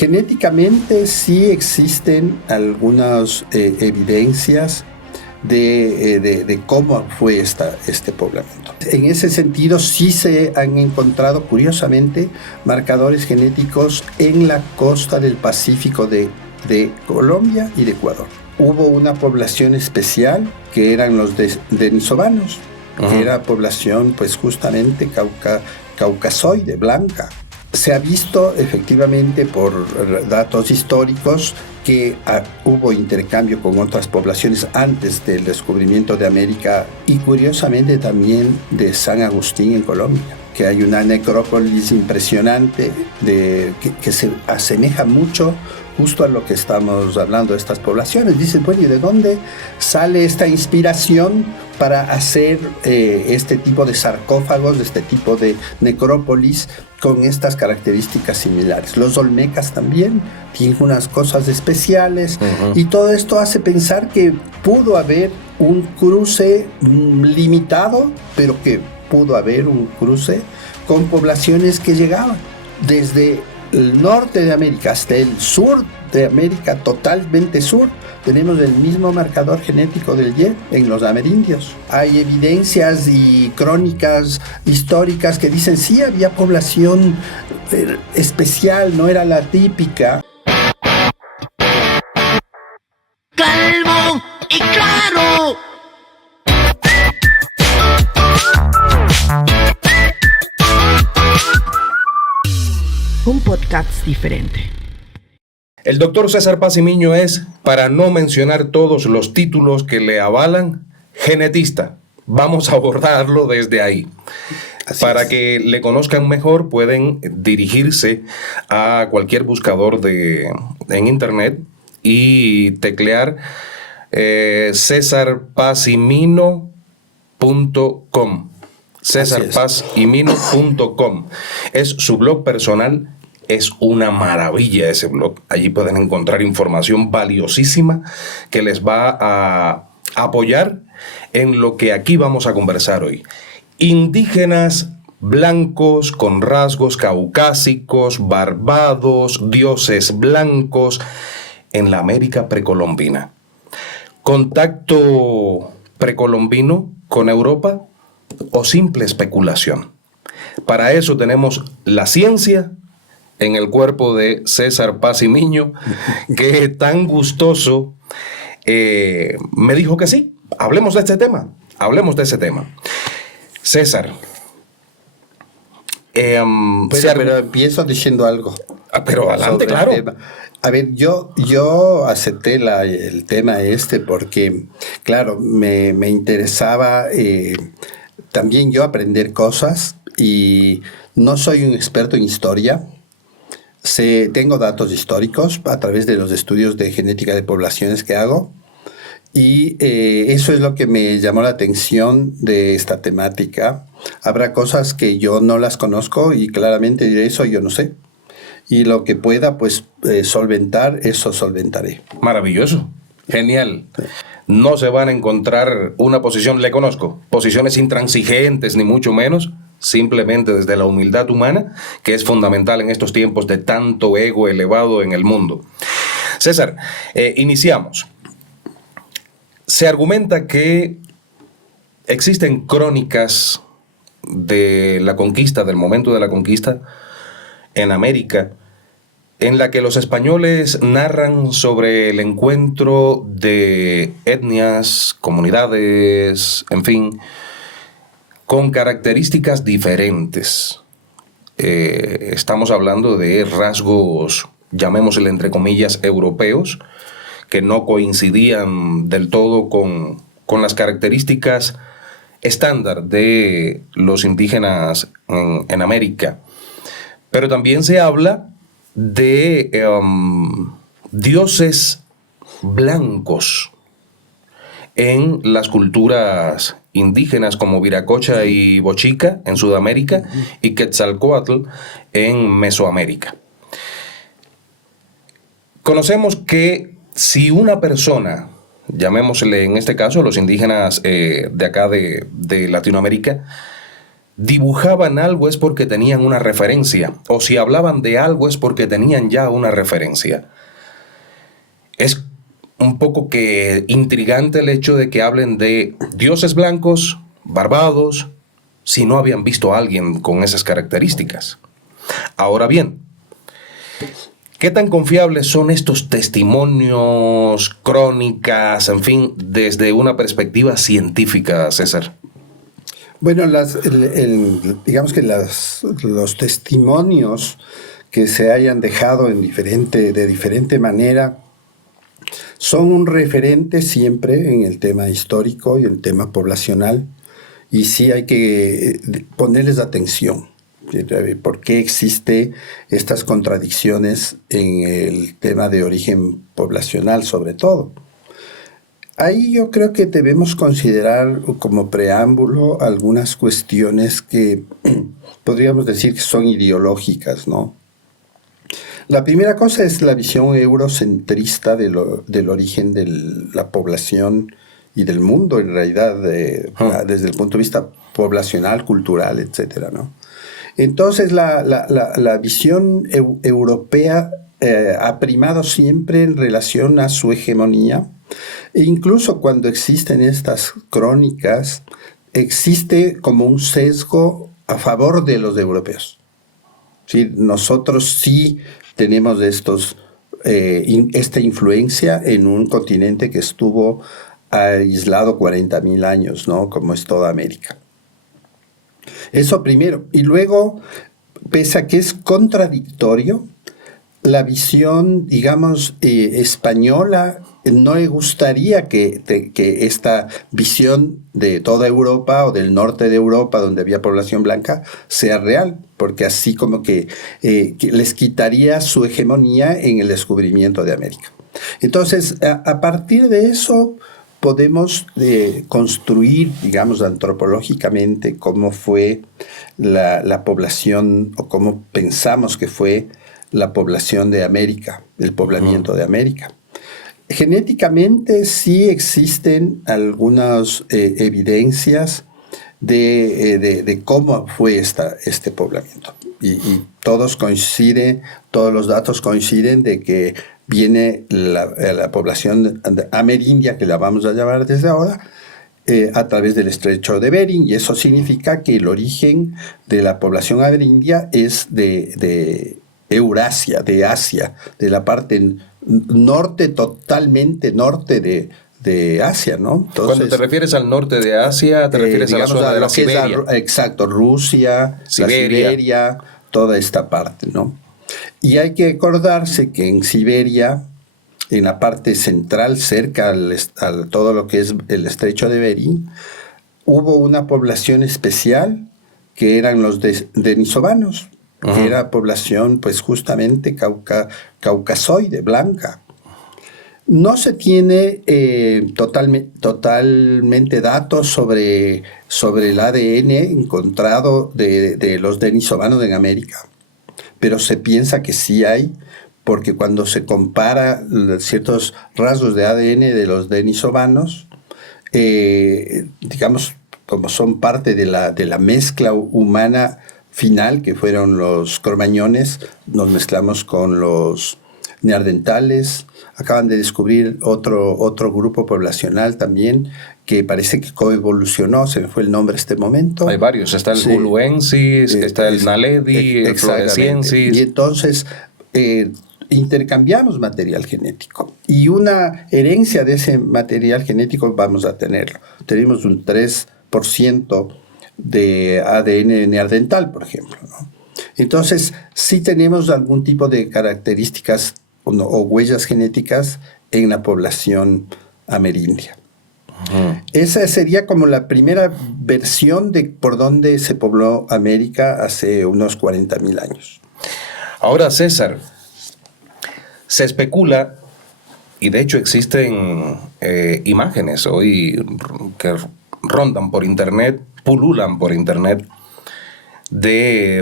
Genéticamente sí existen algunas evidencias de cómo fue este poblamiento. En ese sentido sí se han encontrado curiosamente marcadores genéticos en la costa del Pacífico de Colombia y de Ecuador. Hubo una población especial que eran los denisovanos, que era población pues justamente caucasoide, blanca. Se ha visto efectivamente por datos históricos que hubo intercambio con otras poblaciones antes del descubrimiento de América y curiosamente también de San Agustín en Colombia, que hay una necrópolis impresionante que se asemeja mucho justo a lo que estamos hablando de estas poblaciones. Dicen, bueno, ¿y de dónde sale esta inspiración para hacer este tipo de sarcófagos, este tipo de necrópolis con estas características similares? Los olmecas también tienen unas cosas especiales y todo esto hace pensar que pudo haber un cruce limitado, pero que pudo haber un cruce con poblaciones que llegaban desde el norte de América hasta el sur de América, totalmente sur. Tenemos el mismo marcador genético del Y en los amerindios. Hay evidencias y crónicas históricas que dicen sí había población especial, no era la típica. Calvo y claro. Un podcast diferente. El doctor César Paz y Miño es, para no mencionar todos los títulos que le avalan, genetista. Vamos a abordarlo desde ahí. Para que le conozcan mejor, pueden dirigirse a cualquier buscador en internet y teclear cesarpazymino.com. cesarpazymino.com. Es su blog personal. Es una maravilla ese blog. Allí pueden encontrar información valiosísima que les va a apoyar en lo que aquí vamos a conversar hoy. Indígenas blancos con rasgos caucásicos, barbados, dioses blancos en la América precolombina. ¿Contacto precolombino con Europa o simple especulación? Para eso tenemos la ciencia en el cuerpo de César Paz y Miño, que tan gustoso me dijo que sí. Hablemos de este tema. César. Pero empiezo diciendo algo. Pero adelante, claro. A ver, yo acepté el tema porque, claro, me interesaba también yo aprender cosas y no soy un experto en historia. Tengo datos históricos a través de los estudios de genética de poblaciones que hago y eso es lo que me llamó la atención de esta temática. Habrá cosas que yo no las conozco y claramente diré eso yo no sé. Y lo que pueda solventar, eso solventaré. Maravilloso, genial. No se van a encontrar una posición, le conozco, posiciones intransigentes ni mucho menos. Simplemente desde la humildad humana, que es fundamental en estos tiempos de tanto ego elevado en el mundo. César, iniciamos. Se argumenta que existen crónicas de la conquista, del momento de la conquista en América, en la que los españoles narran sobre el encuentro de etnias, comunidades, en fin, con características diferentes. Estamos hablando de rasgos, llamémosle entre comillas, europeos, que no coincidían del todo con las características estándar de los indígenas en América. Pero también se habla de dioses blancos en las culturas indígenas como Viracocha y Bochica en Sudamérica y Quetzalcóatl en Mesoamérica. Conocemos que si una persona, llamémosle en este caso los indígenas de acá de Latinoamérica, dibujaban algo es porque tenían una referencia, o si hablaban de algo es porque tenían ya una referencia. Es un poco que intrigante el hecho de que hablen de dioses blancos, barbados, si no habían visto a alguien con esas características. Ahora bien, ¿qué tan confiables son estos testimonios, crónicas, en fin, desde una perspectiva científica, César? Bueno, digamos que los testimonios que se hayan dejado de diferente manera son un referente siempre en el tema histórico y en el tema poblacional, y sí hay que ponerles atención. ¿Por qué existen estas contradicciones en el tema de origen poblacional, sobre todo? Ahí yo creo que debemos considerar como preámbulo algunas cuestiones que podríamos decir que son ideológicas, ¿no? La primera cosa es la visión eurocentrista del origen de la población y del mundo, en realidad, desde el punto de vista poblacional, cultural, etcétera, ¿no? Entonces, la visión europea ha primado siempre en relación a su hegemonía, e incluso cuando existen estas crónicas, existe como un sesgo a favor de los europeos. ¿Sí? Nosotros sí tenemos esta influencia en un continente que estuvo aislado 40.000 años, ¿no? Como es toda América. Eso primero. Y luego, pese a que es contradictorio, la visión, digamos, española, no le gustaría que esta visión de toda Europa o del norte de Europa, donde había población blanca, sea real, porque así como que les quitaría su hegemonía en el descubrimiento de América. Entonces, a partir de eso, podemos construir, digamos, antropológicamente cómo fue la población, o cómo pensamos que fue la población de América, el poblamiento de América. Genéticamente sí existen algunas evidencias de cómo fue este poblamiento. Y todos los datos coinciden de que viene la población amerindia, que la vamos a llamar desde ahora, a través del estrecho de Bering, y eso significa que el origen de la población amerindia es de Eurasia, de Asia, de la parte norte, totalmente norte de Asia, ¿no? Entonces, cuando te refieres al norte de Asia, te refieres a la zona de la Siberia. Exacto, Rusia, Siberia, toda esta parte, ¿no? Y hay que acordarse que en Siberia, en la parte central, cerca a todo lo que es el estrecho de Bering, hubo una población especial que eran los denisovanos, que era población pues justamente caucasoide, blanca. No se tiene totalmente datos sobre el ADN encontrado de los denisovanos en América, pero se piensa que sí hay, porque cuando se compara ciertos rasgos de ADN de los denisovanos, digamos, como son parte de la mezcla humana final, que fueron los cromañones, nos mezclamos con los neandertales. Acaban de descubrir otro grupo poblacional también, que parece que coevolucionó, se me fue el nombre en este momento. Hay varios, está el Guluensis, está el Naledi, el Floresiensis. Y entonces intercambiamos material genético, y una herencia de ese material genético vamos a tenerlo. Tenemos un 3% de ADN neandertal, por ejemplo, ¿no? Entonces, sí tenemos algún tipo de características o huellas genéticas en la población amerindia. Esa sería como la primera versión de por dónde se pobló América hace unos 40.000 años. Ahora, César, se especula, y de hecho existen imágenes hoy que rondan por internet, pululan por internet,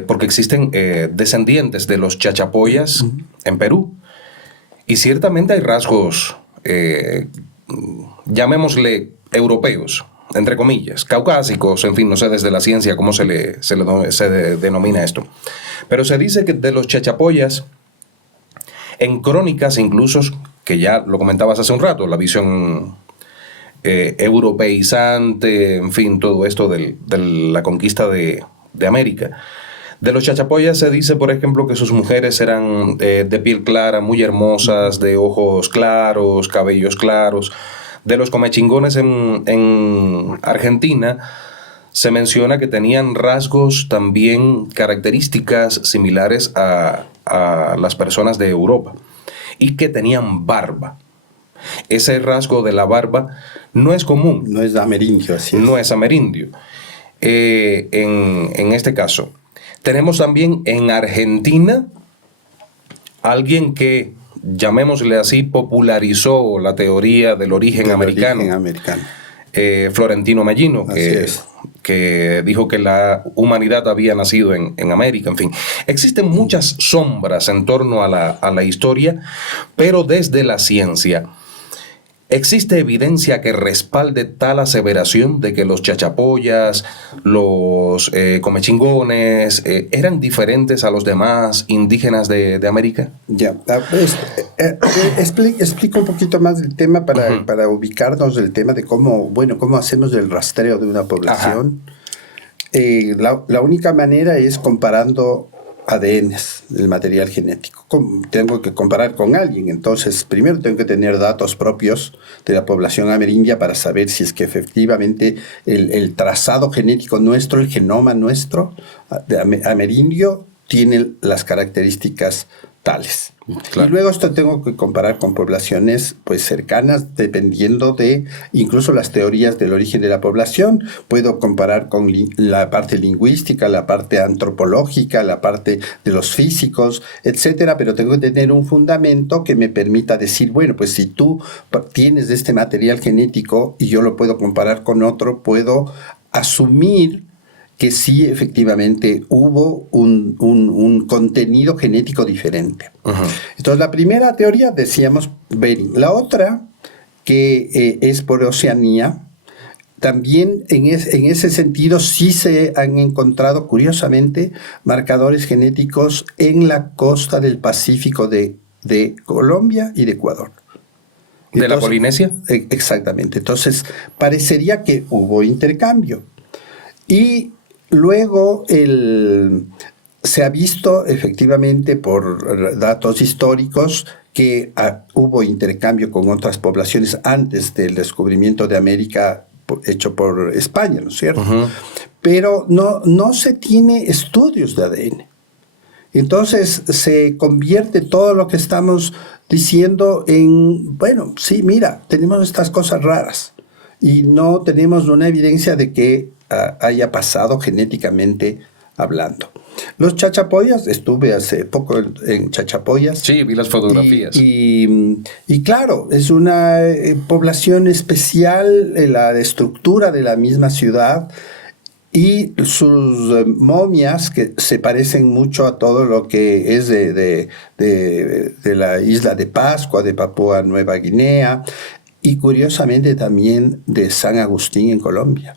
porque existen descendientes de los chachapoyas en Perú. Y ciertamente hay rasgos, llamémosle europeos, entre comillas, caucásicos, en fin, no sé desde la ciencia cómo se denomina esto. Pero se dice que de los chachapoyas, en crónicas incluso, que ya lo comentabas hace un rato, la visión europeizante, en fin, todo esto de la conquista de América. De los chachapoyas se dice, por ejemplo, que sus mujeres eran de piel clara, muy hermosas, de ojos claros, cabellos claros. De los comechingones en Argentina se menciona que tenían rasgos también, características similares a las personas de Europa y que tenían barba. Ese rasgo de la barba no es común. No es amerindio, así es. No es amerindio. En este caso, tenemos también en Argentina alguien que, llamémosle así, popularizó la teoría del origen americano. Florentino Mellino, que dijo que la humanidad había nacido en América. En fin, existen muchas sombras en torno a la historia, pero desde la ciencia, ¿existe evidencia que respalde tal aseveración de que los chachapoyas, los comechingones, eran diferentes a los demás indígenas de América? Ya, pues, explico un poquito más del tema para ubicarnos del tema de cómo hacemos el rastreo de una población. La única manera es comparando ADNs, el material genético. Tengo que comparar con alguien, entonces primero tengo que tener datos propios de la población amerindia para saber si es que efectivamente el trazado genético nuestro, el genoma nuestro de amerindio tiene las características tales. Claro. Y luego esto tengo que comparar con poblaciones pues cercanas, dependiendo de incluso las teorías del origen de la población. Puedo comparar con la parte lingüística, la parte antropológica, la parte de los físicos, etcétera, pero tengo que tener un fundamento que me permita decir, bueno, pues si tú tienes este material genético y yo lo puedo comparar con otro, puedo asumir que sí, efectivamente, hubo un contenido genético diferente. Entonces, la primera teoría, decíamos, Bering. La otra, que es por Oceanía, también en ese sentido sí se han encontrado, curiosamente, marcadores genéticos en la costa del Pacífico de Colombia y de Ecuador. ¿De la Polinesia? Exactamente. Entonces, parecería que hubo intercambio. Y luego se ha visto efectivamente por datos históricos que hubo intercambio con otras poblaciones antes del descubrimiento de América hecho por España, ¿no es cierto? Pero no se tiene estudios de ADN. Entonces se convierte todo lo que estamos diciendo en, bueno, sí, mira, tenemos estas cosas raras y no tenemos una evidencia de que haya pasado genéticamente hablando. Los chachapoyas, estuve hace poco en Chachapoyas. Sí, vi las fotografías. Y claro, es una población especial, la estructura de la misma ciudad y sus momias que se parecen mucho a todo lo que es de la isla de Pascua, de Papúa Nueva Guinea y curiosamente también de San Agustín en Colombia.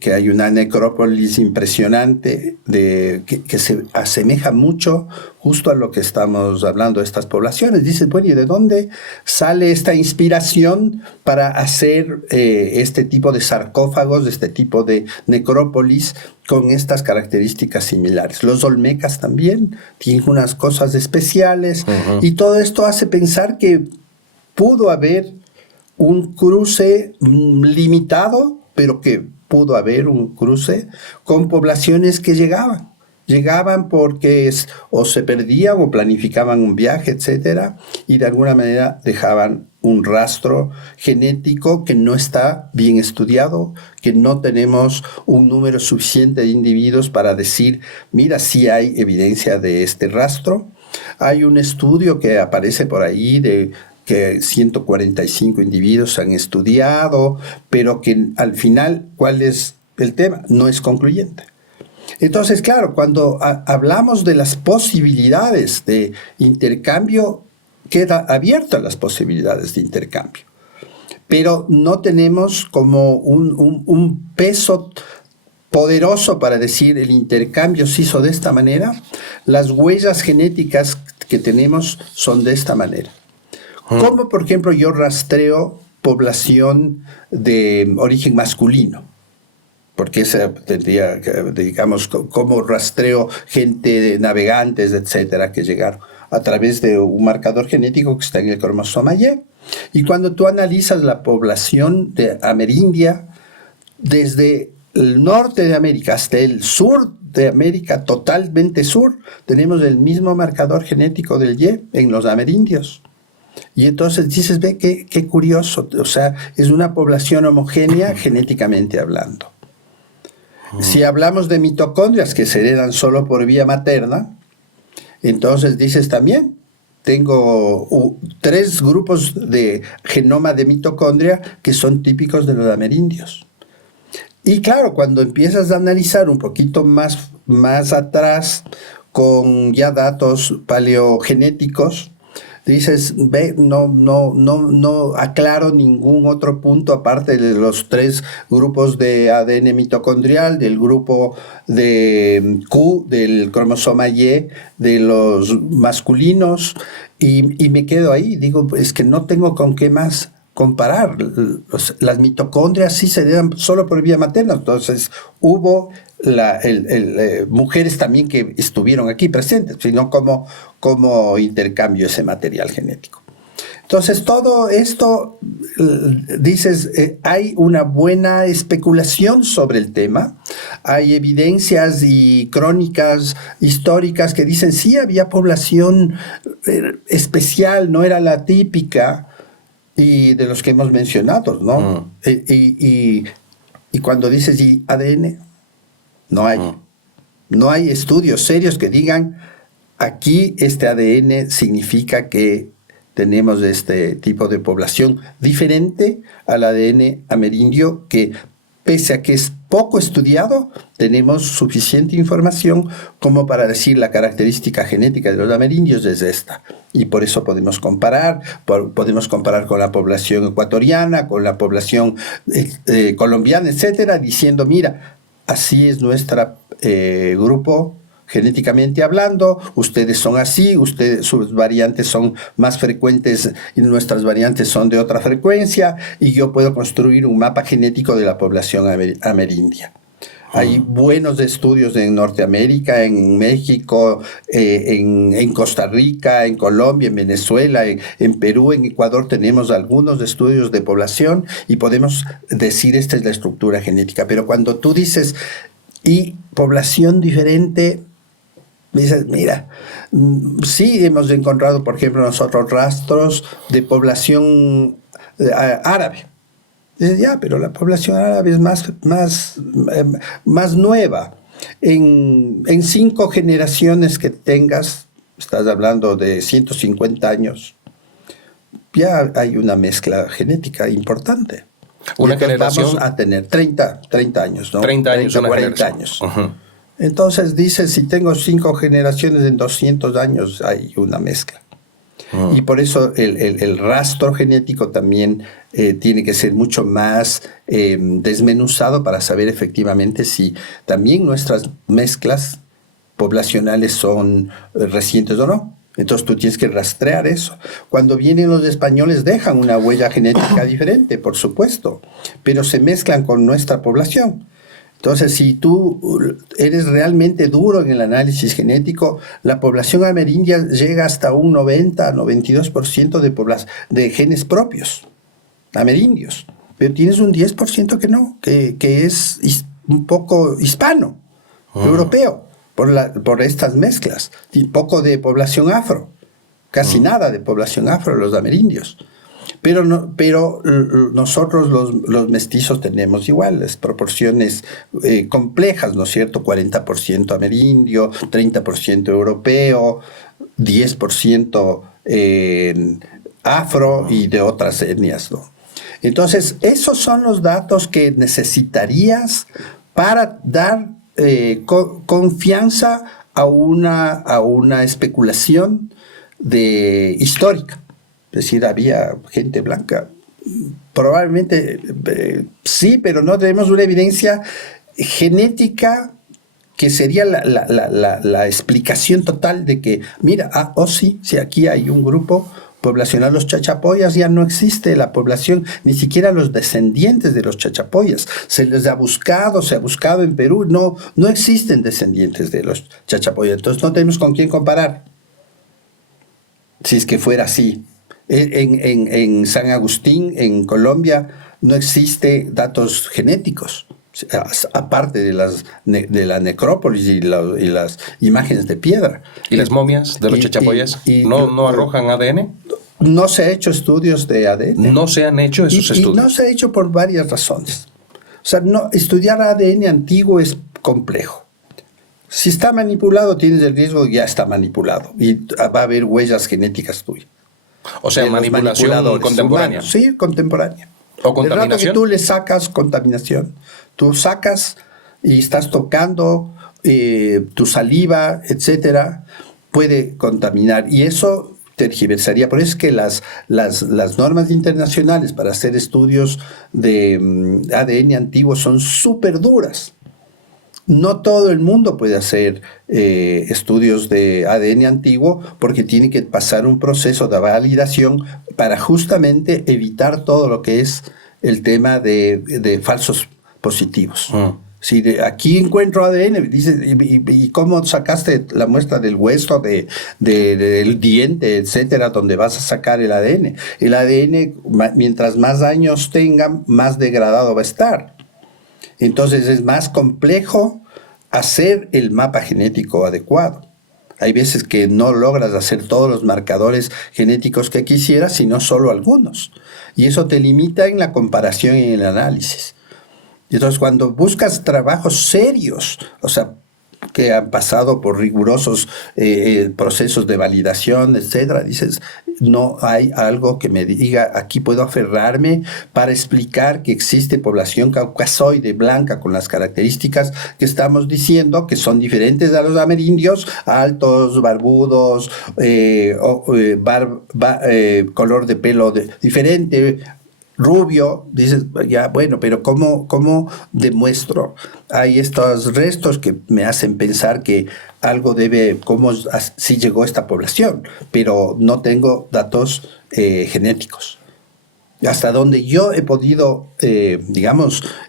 Que hay una necrópolis impresionante que se asemeja mucho justo a lo que estamos hablando de estas poblaciones. Dices, bueno, ¿y de dónde sale esta inspiración para hacer este tipo de sarcófagos, este tipo de necrópolis con estas características similares? Los olmecas también tienen unas cosas especiales y todo esto hace pensar que pudo haber un cruce limitado, pero que pudo haber un cruce con poblaciones que llegaban porque o se perdían o planificaban un viaje, etcétera, y de alguna manera dejaban un rastro genético que no está bien estudiado, que no tenemos un número suficiente de individuos para decir, mira, sí hay evidencia de este rastro. Hay un estudio que aparece por ahí de que 145 individuos han estudiado, pero que al final, ¿cuál es el tema? No es concluyente. Entonces, claro, cuando hablamos de las posibilidades de intercambio, queda abiertas las posibilidades de intercambio. pero no tenemos como un peso poderoso para decir el intercambio se hizo de esta manera. Las huellas genéticas que tenemos son de esta manera. Como por ejemplo yo rastreo población de origen masculino, porque esa tendría, digamos, como rastreo gente de navegantes, etcétera, que llegaron a través de un marcador genético que está en el cromosoma Y. Y cuando tú analizas la población de amerindia, desde el norte de América hasta el sur de América, totalmente sur, tenemos el mismo marcador genético del Y en los amerindios. Y entonces dices, ve qué curioso, o sea, es una población homogénea genéticamente hablando. Si hablamos de mitocondrias que se heredan solo por vía materna, entonces dices también, tengo 3 grupos de genoma de mitocondria que son típicos de los amerindios. Y claro, cuando empiezas a analizar un poquito más atrás, con ya datos paleogenéticos, dices, ve, no aclaro ningún otro punto aparte de los 3 grupos de ADN mitocondrial, del grupo de Q, del cromosoma Y, de los masculinos, y me quedo ahí. Digo, es que no tengo con qué más comparar. Las mitocondrias sí se dan solo por vía materna, entonces hubo mujeres también que estuvieron aquí presentes, sino como intercambio ese material genético. Entonces todo esto, dices, hay una buena especulación sobre el tema, hay evidencias y crónicas históricas que dicen sí había población especial, no era la típica, y de los que hemos mencionado, ¿no? Y cuando dices, ¿y ADN? No hay. No hay estudios serios que digan, aquí este ADN significa que tenemos este tipo de población diferente al ADN amerindio, que pese a que es poco estudiado, tenemos suficiente información como para decir la característica genética de los amerindios es esta. Y por eso podemos comparar con la población ecuatoriana, con la población colombiana, etcétera, diciendo, mira, así es nuestro grupo genéticamente hablando, ustedes son así, sus variantes son más frecuentes y nuestras variantes son de otra frecuencia, y yo puedo construir un mapa genético de la población amerindia. Hay buenos estudios en Norteamérica, en México, en Costa Rica, en Colombia, en Venezuela, en Perú, en Ecuador tenemos algunos estudios de población y podemos decir esta es la estructura genética. Pero cuando tú dices, y población diferente, dices, mira, sí hemos encontrado, por ejemplo, nosotros rastros de población árabe. Dices, ya, pero la población árabe es más nueva. En 5 generaciones que tengas, estás hablando de 150 años, ya hay una mezcla genética importante. Una generación. Vamos a tener 30 años, ¿no? 30 años, 40 años. Uh-huh. Entonces dices, si tengo 5 generaciones en 200 años, hay una mezcla. Y por eso el rastro genético también tiene que ser mucho más desmenuzado para saber efectivamente si también nuestras mezclas poblacionales son recientes o no. Entonces tú tienes que rastrear eso. Cuando vienen los españoles dejan una huella genética diferente, por supuesto, pero se mezclan con nuestra población. Entonces, si tú eres realmente duro en el análisis genético, la población amerindia llega hasta un 90-92% de genes propios, amerindios. Pero tienes un 10% que no, que es un poco hispano, europeo, por estas mezclas. Y poco de población afro, casi nada de población afro, los amerindios. Pero nosotros los mestizos tenemos igual, las proporciones complejas, ¿no es cierto? 40% amerindio, 30% europeo, 10% afro y de otras etnias, ¿no? Entonces, esos son los datos que necesitarías para dar confianza a una especulación histórica. Es decir, había gente blanca Probablemente sí, pero no tenemos una evidencia genética que sería la explicación total de que, mira, sí, aquí hay un grupo poblacional, los chachapoyas, ya no existe la población, ni siquiera los descendientes de los chachapoyas. Se ha buscado en Perú, no existen descendientes de los chachapoyas, entonces no tenemos con quién comparar. Si es que fuera así. En San Agustín, en Colombia, no existe datos genéticos, aparte de la necrópolis y las imágenes de piedra. ¿Y las momias de los chachapoyas no arrojan ADN? No se han hecho estudios de ADN. No se han hecho esos estudios. Y no se ha hecho por varias razones. O sea, estudiar ADN antiguo es complejo. Si está manipulado, tienes el riesgo, ya está manipulado. Y va a haber huellas genéticas tuyas. O sea, manipulación contemporánea. Humanos. Sí, contemporánea. ¿O contaminación? El rato que tú le sacas contaminación, tú sacas y estás tocando tu saliva, etcétera, puede contaminar. Y eso tergiversaría. Por eso es que las normas internacionales para hacer estudios de ADN antiguo son súper duras. No todo el mundo puede hacer estudios de ADN antiguo porque tiene que pasar un proceso de validación para justamente evitar todo lo que es el tema de falsos positivos. Si aquí encuentro ADN, dice, ¿y cómo sacaste la muestra del hueso, del diente, etcétera, donde vas a sacar el ADN? El ADN, mientras más años tenga, más degradado va a estar. Entonces es más complejo hacer el mapa genético adecuado. Hay veces que no logras hacer todos los marcadores genéticos que quisieras, sino solo algunos. Y eso te limita en la comparación y en el análisis. Entonces, cuando buscas trabajos serios, o sea, que han pasado por rigurosos procesos de validación, etcétera, dices, no hay algo que me diga, aquí puedo aferrarme para explicar que existe población caucasoide blanca con las características que estamos diciendo, que son diferentes a los amerindios, altos, barbudos, color de pelo diferente, rubio. Dices, ya, bueno, pero ¿cómo demuestro? Hay estos restos que me hacen pensar que algo cómo así llegó esta población, pero no tengo datos genéticos. Hasta donde yo he podido,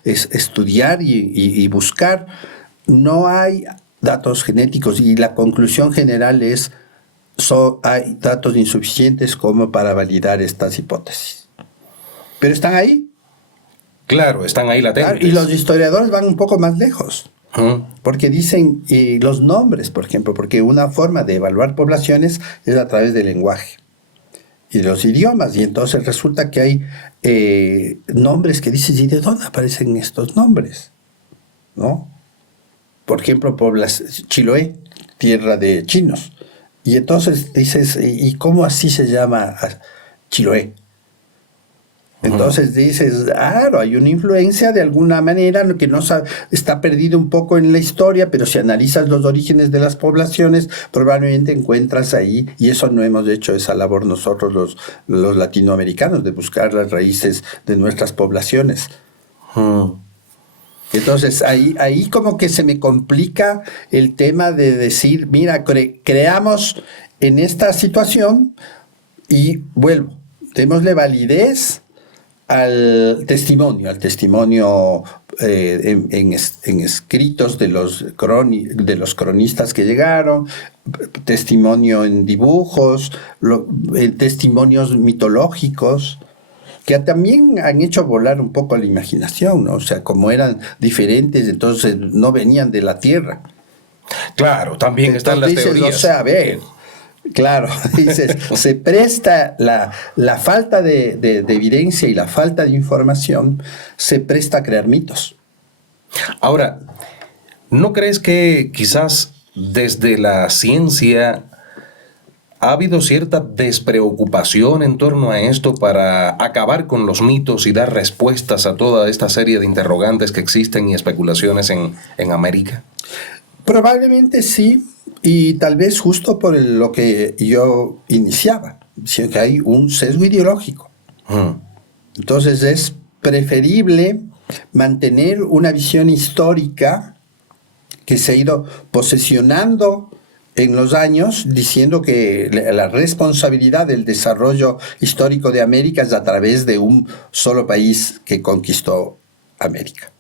estudiar y buscar, no hay datos genéticos, y la conclusión general es, hay datos insuficientes como para validar estas hipótesis. Pero están ahí. Claro, están ahí latentes. Claro, y los historiadores van un poco más lejos. Porque dicen los nombres, por ejemplo, porque una forma de evaluar poblaciones es a través del lenguaje y de los idiomas. Y entonces resulta que hay nombres que dices, ¿y de dónde aparecen estos nombres? ¿No? Por ejemplo, Chiloé, tierra de chinos. Y entonces dices, ¿y cómo así se llama Chiloé? Entonces dices, claro, hay una influencia de alguna manera que no está perdido un poco en la historia, pero si analizas los orígenes de las poblaciones, probablemente encuentras ahí, y eso no hemos hecho esa labor nosotros los latinoamericanos, de buscar las raíces de nuestras poblaciones. Entonces ahí como que se me complica el tema de decir, mira, creamos en esta situación y vuelvo, démosle validez al testimonio en escritos de los cronistas que llegaron, testimonio en dibujos, testimonios mitológicos, que también han hecho volar un poco la imaginación, ¿no? O sea, como eran diferentes, entonces no venían de la tierra. Claro, también están las teorías. O sea, a ver, claro, dices, se presta la falta de evidencia y la falta de información, se presta a crear mitos. Ahora, ¿no crees que quizás desde la ciencia ha habido cierta despreocupación en torno a esto para acabar con los mitos y dar respuestas a toda esta serie de interrogantes que existen y especulaciones en América? Probablemente sí. Y tal vez justo por lo que yo iniciaba, diciendo que hay un sesgo ideológico. Entonces es preferible mantener una visión histórica que se ha ido posesionando en los años, diciendo que la responsabilidad del desarrollo histórico de América es a través de un solo país que conquistó América.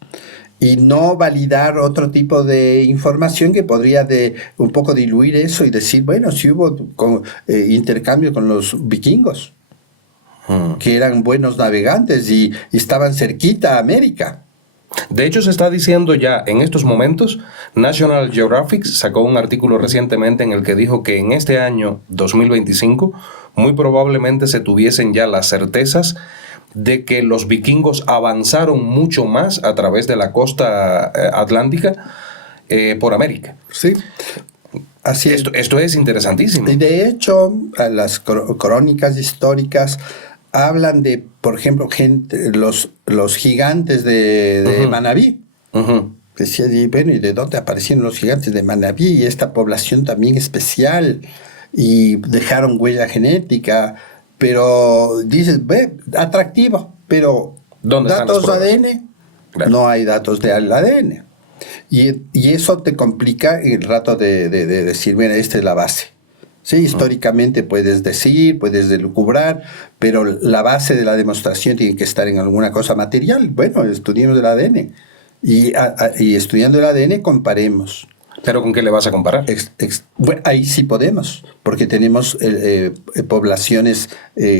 Y no validar otro tipo de información que podría un poco diluir eso y decir, bueno, si hubo intercambio con los vikingos, que eran buenos navegantes y estaban cerquita a América. De hecho, se está diciendo ya en estos momentos, National Geographic sacó un artículo recientemente en el que dijo que en este año 2025 muy probablemente se tuviesen ya las certezas de que los vikingos avanzaron mucho más a través de la costa atlántica por América. Sí. Así es. Esto es interesantísimo. Y de hecho, las crónicas históricas hablan de, por ejemplo, los gigantes de Manabí. Decía, bueno, ¿y de dónde aparecieron los gigantes de Manabí? Y esta población también especial, y dejaron huella genética, pero dices, atractivo, pero datos de ADN, claro. No hay datos de ADN. Y eso te complica el rato de decir, mira, esta es la base. Sí, históricamente puedes decir, puedes delucubrar, pero la base de la demostración tiene que estar en alguna cosa material. Bueno, estudiemos el ADN. Y estudiando el ADN comparemos. ¿Pero con qué le vas a comparar? Bueno, ahí sí podemos, porque tenemos poblaciones,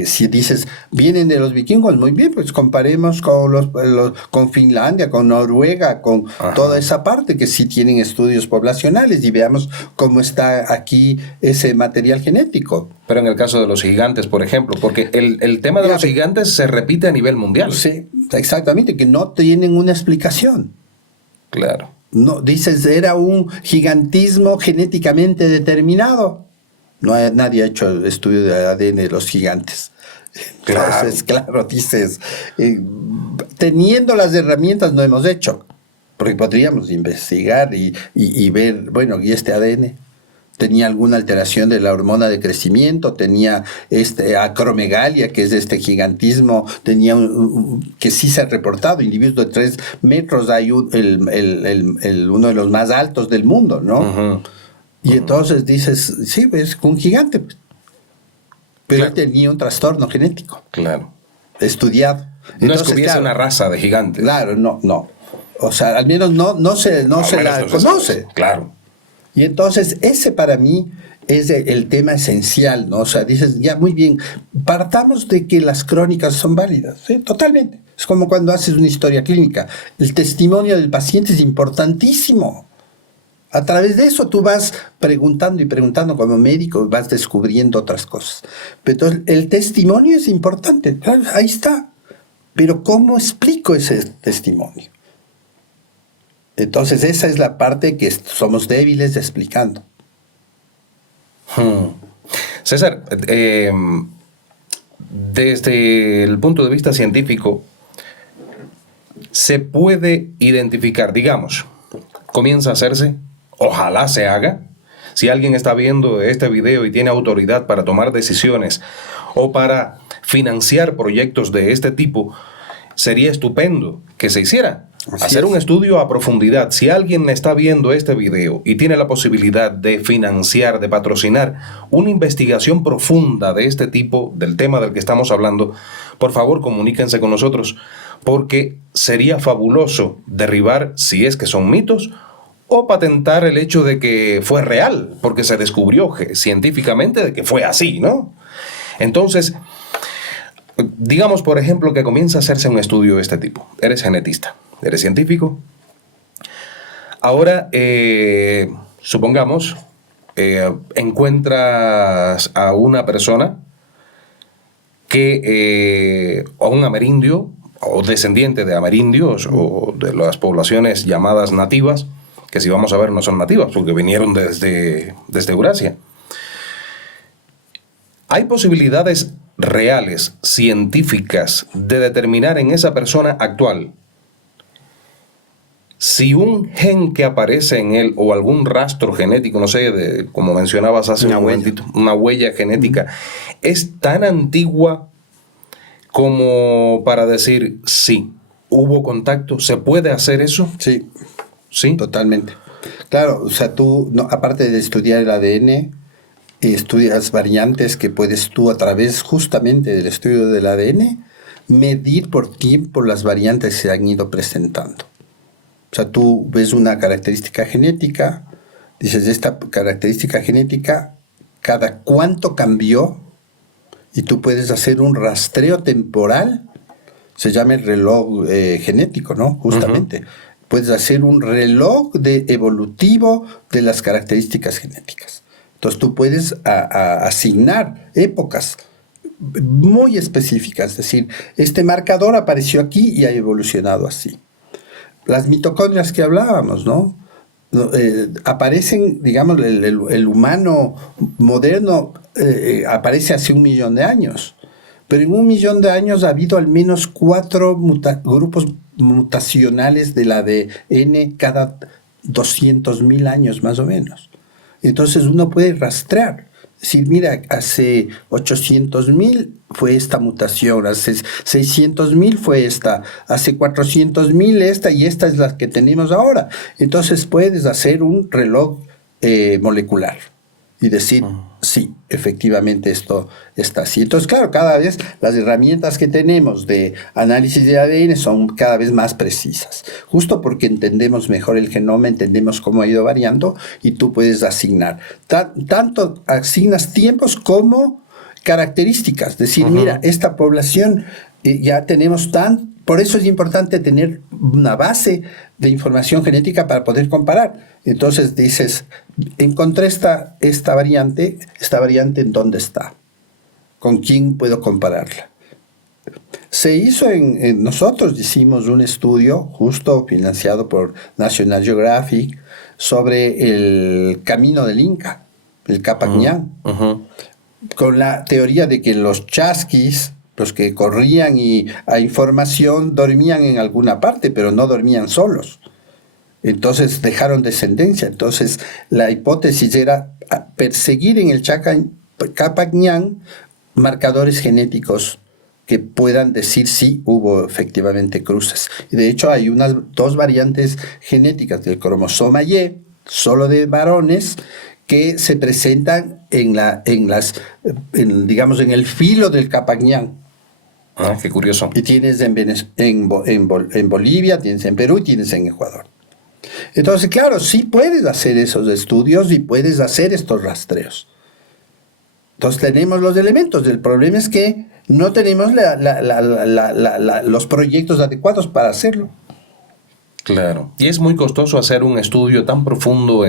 si dices, vienen de los vikingos, muy bien, pues comparemos con Finlandia, con Noruega, con toda esa parte que sí tienen estudios poblacionales, y veamos cómo está aquí ese material genético. Pero en el caso de los gigantes, por ejemplo, porque el tema de los gigantes se repite a nivel mundial. Sí, exactamente, que no tienen una explicación. Claro. No, dices, era un gigantismo genéticamente determinado. Nadie ha hecho estudio de ADN de los gigantes. Entonces, claro, dices, teniendo las herramientas no hemos hecho, porque podríamos investigar y ver, bueno, ¿y este ADN? ¿Tenía alguna alteración de la hormona de crecimiento? ¿Tenía acromegalia, que es este gigantismo? ¿Tenía que sí se ha reportado? Individuos de 3 metros, hay uno de los más altos del mundo, ¿no? Y entonces dices, sí, es un gigante. Pero él tenía un trastorno genético. Claro. Estudiado. Entonces, no es que hubiese una raza de gigantes. Claro, no. O sea, al menos no se la conoce. Claro. Y entonces ese para mí es el tema esencial, ¿no? O sea, dices, ya muy bien, partamos de que las crónicas son válidas, ¿sí? Totalmente. Es como cuando haces una historia clínica. El testimonio del paciente es importantísimo. A través de eso tú vas preguntando y preguntando como médico, vas descubriendo otras cosas. Pero entonces, el testimonio es importante, claro, ahí está. Pero ¿cómo explico ese testimonio? Entonces esa es la parte que somos débiles de explicando. César, desde el punto de vista científico, se puede identificar, digamos, comienza a hacerse, ojalá se haga, si alguien está viendo este video y tiene autoridad para tomar decisiones o para financiar proyectos de este tipo, sería estupendo que se hiciera. Hacer un estudio a profundidad. Si alguien está viendo este video y tiene la posibilidad de financiar, de patrocinar una investigación profunda de este tipo, del tema del que estamos hablando, por favor comuníquense con nosotros, porque sería fabuloso derribar, si es que son mitos, o patentar el hecho de que fue real, porque se descubrió científicamente de que fue así, ¿no? Entonces, digamos, por ejemplo, que comienza a hacerse un estudio de este tipo. Eres genetista. Eres científico. Ahora, supongamos, encuentras a una persona que, o un amerindio, o descendiente de amerindios, o de las poblaciones llamadas nativas, que si vamos a ver no son nativas, porque vinieron desde Eurasia. ¿Hay posibilidades reales, científicas, de determinar en esa persona actual si un gen que aparece en él o algún rastro genético, no sé, como mencionabas hace un momentito, una huella genética, es tan antigua como para decir, sí, hubo contacto, ¿se puede hacer eso? Sí, Sí. totalmente. Claro, o sea, tú, no, aparte de estudiar el ADN, estudias variantes que puedes tú, a través justamente del estudio del ADN, medir por tiempo las variantes que se han ido presentando. O sea, tú ves una característica genética, dices, esta característica genética, ¿cada cuánto cambió? Y tú puedes hacer un rastreo temporal, se llama el reloj genético, ¿no? Justamente. Puedes hacer un reloj evolutivo de las características genéticas. Entonces tú puedes asignar épocas muy específicas, es decir, este marcador apareció aquí y ha evolucionado así. Las mitocondrias que hablábamos, ¿no? Aparecen, digamos, el humano moderno aparece hace 1 millón de años, pero en 1 millón de años ha habido al menos 4 grupos mutacionales del ADN cada 200.000 años más o menos. Entonces uno puede rastrear. Es decir, mira, hace 800.000 fue esta mutación, hace 600.000 fue esta, hace 400.000 esta y esta es la que tenemos ahora. Entonces puedes hacer un reloj molecular y decir, sí, efectivamente esto está así. Entonces, claro, cada vez las herramientas que tenemos de análisis de ADN son cada vez más precisas, justo porque entendemos mejor el genoma, entendemos cómo ha ido variando y tú puedes asignar. Tanto asignas tiempos como características, decir, mira, esta población ya tenemos por eso es importante tener una base de información genética para poder comparar. Entonces dices, encontré esta variante ¿en dónde está? ¿Con quién puedo compararla? Se hizo nosotros hicimos un estudio justo financiado por National Geographic sobre el camino del Inca, el Capac Ñan, con la teoría de que los chasquis, los que corrían y a información, dormían en alguna parte, pero no dormían solos. Entonces dejaron descendencia. Entonces la hipótesis era perseguir en el Capac Ñan marcadores genéticos que puedan decir si hubo efectivamente cruces. Y de hecho hay 2 variantes genéticas del cromosoma Y, solo de varones, que se presentan digamos, en el filo del Capac Ñan. Ah, qué curioso. Y tienes en Bolivia, tienes en Perú y tienes en Ecuador. Entonces, claro, sí puedes hacer esos estudios y puedes hacer estos rastreos. Entonces tenemos los elementos. El problema es que no tenemos los proyectos adecuados para hacerlo. Claro. Y es muy costoso hacer un estudio tan profundo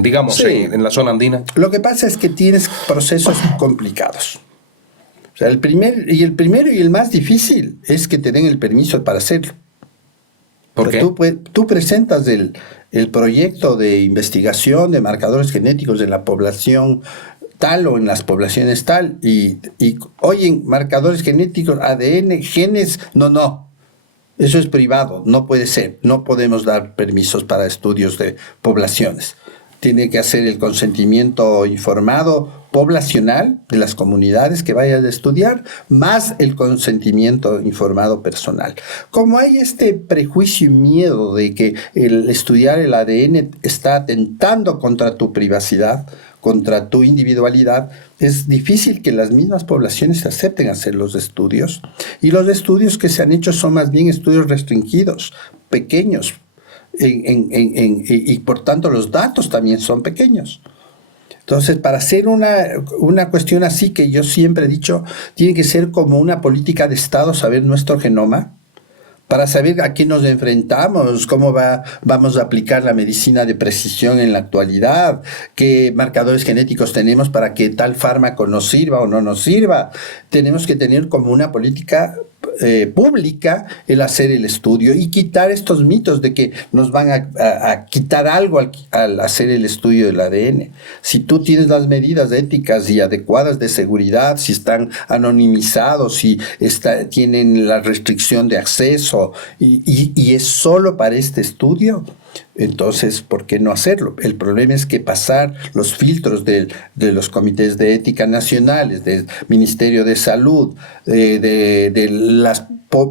digamos, Sí. en la zona andina. Lo que pasa es que tienes procesos complicados. O sea, el primero y el más difícil es que te den el permiso para hacerlo. ¿Por qué? Tú presentas el proyecto de investigación de marcadores genéticos de la población tal o en las poblaciones tal y oyen, marcadores genéticos, ADN, genes, no. Eso es privado, no puede ser. No podemos dar permisos para estudios de poblaciones. Tiene que hacer el consentimiento informado poblacional de las comunidades que vayan a estudiar, más el consentimiento informado personal. Como hay este prejuicio y miedo de que el estudiar el ADN está atentando contra tu privacidad, contra tu individualidad, es difícil que las mismas poblaciones acepten hacer los estudios. Y los estudios que se han hecho son más bien estudios restringidos, pequeños, y por tanto los datos también son pequeños. Entonces, para hacer una cuestión así, que yo siempre he dicho, tiene que ser como una política de Estado, saber nuestro genoma, para saber a qué nos enfrentamos, cómo vamos a aplicar la medicina de precisión en la actualidad, qué marcadores genéticos tenemos para que tal fármaco nos sirva o no nos sirva. Tenemos que tener como una política pública el hacer el estudio y quitar estos mitos de que nos van a quitar algo al hacer el estudio del ADN. Si tú tienes las medidas éticas y adecuadas de seguridad, si están anonimizados, si tienen la restricción de acceso y es solo para este estudio, Entonces, ¿por qué no hacerlo? El problema es que pasar los filtros de los comités de ética nacionales, del Ministerio de Salud, de los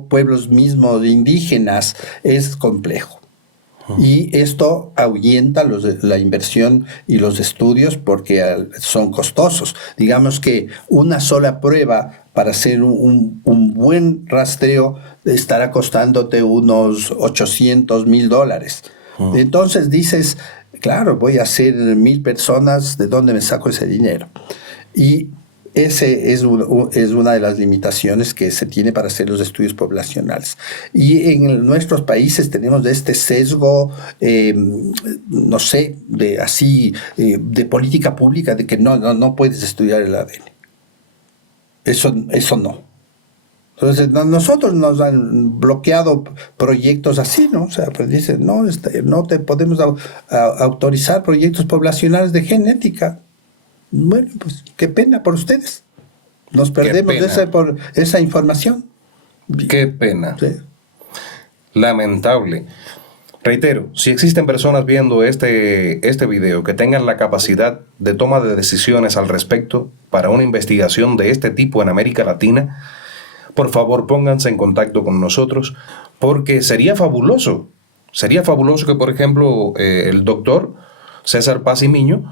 pueblos mismos indígenas, es complejo. Y esto ahuyenta la inversión y los estudios porque son costosos. Digamos que una sola prueba para hacer un buen rastreo estará costándote unos $800,000. Entonces dices, claro, voy a hacer 1,000 personas, ¿de dónde me saco ese dinero? Y ese es una de las limitaciones que se tiene para hacer los estudios poblacionales. Y en nuestros países tenemos este sesgo, no sé, de política pública, de que no puedes estudiar el ADN. Eso no. Entonces, nosotros nos han bloqueado proyectos así, ¿no? O sea, pues dicen, no te podemos autorizar proyectos poblacionales de genética. Bueno, pues qué pena por ustedes. Nos perdemos por esa información. Qué pena. Sí. Lamentable. Reitero, si existen personas viendo este video que tengan la capacidad de toma de decisiones al respecto para una investigación de este tipo en América Latina, por favor pónganse en contacto con nosotros, porque sería fabuloso que, por ejemplo, el doctor César Paz y Miño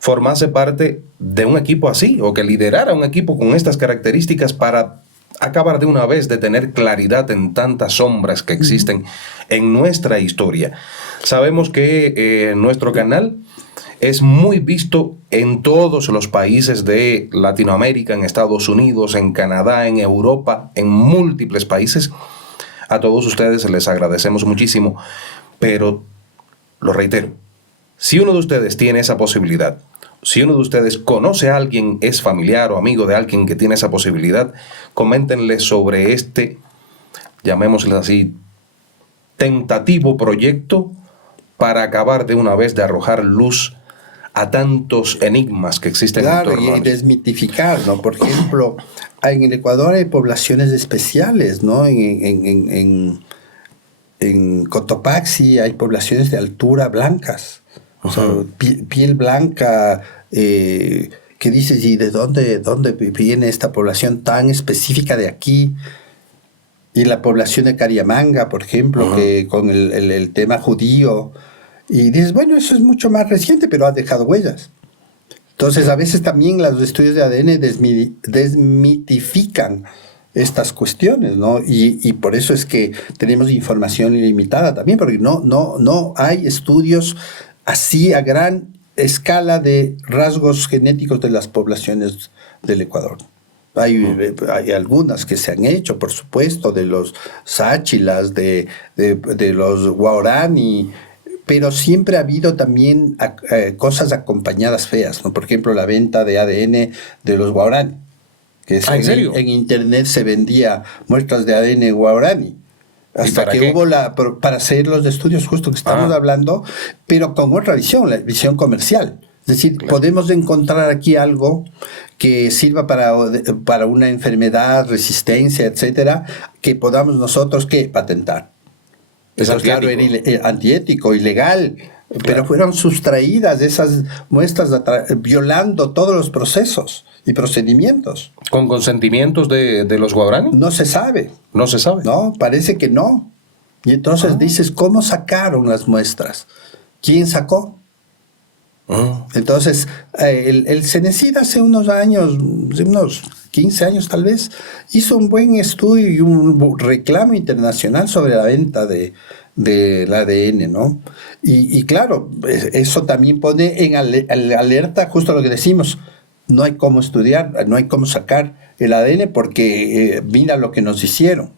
formase parte de un equipo así, o que liderara un equipo con estas características para acabar de una vez de tener claridad en tantas sombras que existen en nuestra historia. Sabemos que nuestro canal es muy visto en todos los países de Latinoamérica, en Estados Unidos, en Canadá, en Europa, en múltiples países. A todos ustedes les agradecemos muchísimo, pero lo reitero, si uno de ustedes tiene esa posibilidad, si uno de ustedes conoce a alguien, es familiar o amigo de alguien que tiene esa posibilidad, coméntenle sobre este, llamémosle así, tentativo proyecto para acabar de una vez de arrojar luz a tantos enigmas que existen en torno a y desmitificar, ¿no? Por ejemplo, en el Ecuador hay poblaciones especiales, ¿no? En Cotopaxi hay poblaciones de altura blancas. O sea, piel blanca, que dices, ¿y de dónde viene esta población tan específica de aquí? Y la población de Cariamanga, por ejemplo, que con el tema judío. Y dices, bueno, eso es mucho más reciente, pero ha dejado huellas. Entonces, a veces también los estudios de ADN desmitifican estas cuestiones, ¿no? Y por eso es que tenemos información ilimitada también, porque no hay estudios así a gran escala de rasgos genéticos de las poblaciones del Ecuador. Hay algunas que se han hecho, por supuesto, de los sáchilas, de los guaraní, pero siempre ha habido también cosas acompañadas feas, ¿no? Por ejemplo, la venta de ADN de los guaraní, que es ¿en serio? En internet se vendía muestras de ADN guaraní. Hasta que hubo para hacer los estudios justo que estamos hablando, pero con otra visión, la visión comercial. Es decir, podemos encontrar aquí algo que sirva para una enfermedad, resistencia, etcétera, que podamos nosotros patentar. Eso, claro, era antiético, ilegal, pero fueron sustraídas esas muestras violando todos los procesos y procedimientos. ¿Con consentimientos de los guaraní? No se sabe. No se sabe. No, parece que no. Y entonces dices, ¿cómo sacaron las muestras? ¿Quién sacó? Entonces, el CENESID hace unos años, unos 15 años tal vez, hizo un buen estudio y un reclamo internacional sobre la venta del ADN, ¿no? Y claro, eso también pone en alerta justo lo que decimos. No hay cómo estudiar, no hay cómo sacar el ADN porque mira lo que nos hicieron.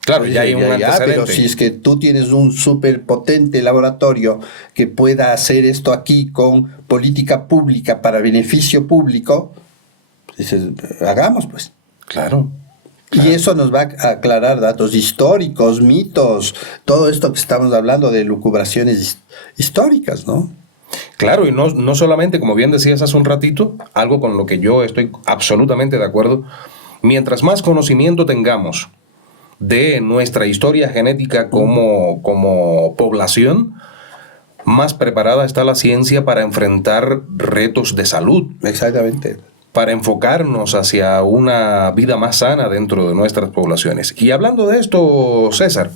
Claro, ya hay un antecedente. Pero si es que tú tienes un súper potente laboratorio que pueda hacer esto aquí con política pública para beneficio público, dices, hagamos pues. Claro. Y eso nos va a aclarar datos históricos, mitos, todo esto que estamos hablando de lucubraciones históricas, ¿no? Claro, y no solamente, como bien decías hace un ratito, algo con lo que yo estoy absolutamente de acuerdo, mientras más conocimiento tengamos de nuestra historia genética como población, más preparada está la ciencia para enfrentar retos de salud, Exactamente. para enfocarnos hacia una vida más sana dentro de nuestras poblaciones. Y hablando de esto, César,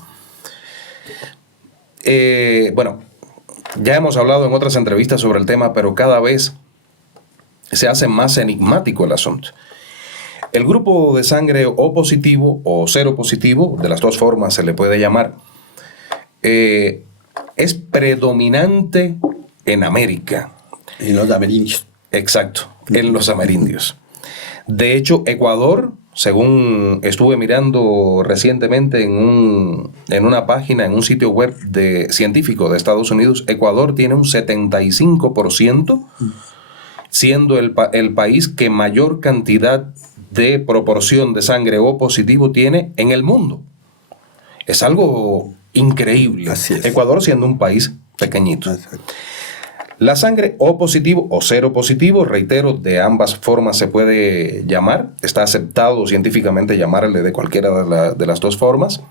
bueno, ya hemos hablado en otras entrevistas sobre el tema, pero cada vez se hace más enigmático el asunto. El grupo de sangre O positivo o cero positivo, de las dos formas se le puede llamar, es predominante en América. Y los amerindios. Exacto, en los amerindios. De hecho, Ecuador, según estuve mirando recientemente en una página, en un sitio web científico de Estados Unidos, Ecuador tiene un 75%, siendo el país que mayor cantidad de proporción de sangre O positivo tiene en el mundo. Es algo increíble. Así es. Ecuador siendo un país pequeñito. Exacto. La sangre O positivo o cero positivo, reitero, de ambas formas se puede llamar. Está aceptado científicamente llamarle de cualquiera de las dos formas.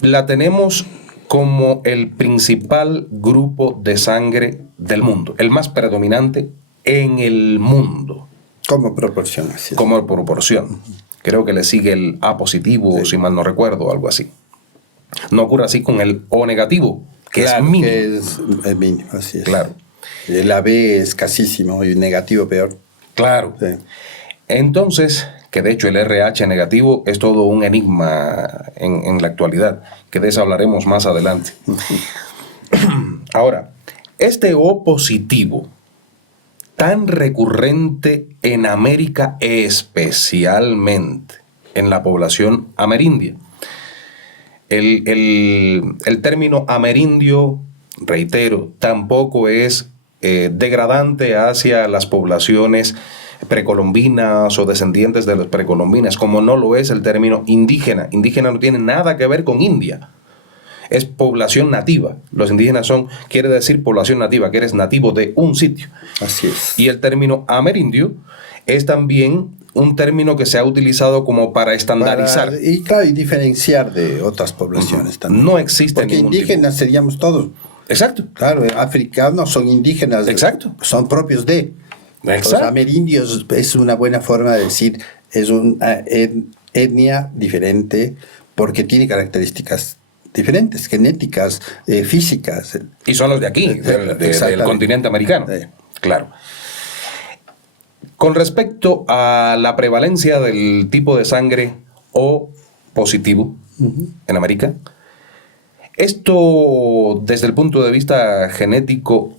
La tenemos como el principal grupo de sangre del mundo, el más predominante en el mundo. Como proporción, así es. Como proporción. Creo que le sigue el A positivo, si mal no recuerdo, algo así. No ocurre así con el O negativo, que Claro, es mínimo. que es mínimo, así es. Claro. El AB es escasísimo y negativo peor. Claro. Sí. Entonces, que de hecho el RH negativo es todo un enigma en la actualidad, que de eso hablaremos más adelante. Ahora, este O positivo, tan recurrente en América, especialmente en la población amerindia. El término amerindio, reitero, tampoco es degradante hacia las poblaciones precolombinas o descendientes de las precolombinas, como no lo es el término indígena. Indígena no tiene nada que ver con India. Es población nativa. Los indígenas quiere decir población nativa, que eres nativo de un sitio. Así es. Y el término amerindio es también un término que se ha utilizado como para estandarizar. Y claro, y diferenciar de otras poblaciones también. No existe Porque ningún indígenas tipo. seríamos todos. Exacto. Claro, africanos son indígenas. Exacto. Son propios de. Exacto. Los amerindios es una buena forma de decir, es una etnia diferente porque tiene características diferentes, genéticas, físicas. Y son los de aquí, del Exactamente. continente americano. Sí. Claro. Con respecto a la prevalencia del tipo de sangre O positivo en América, esto desde el punto de vista genético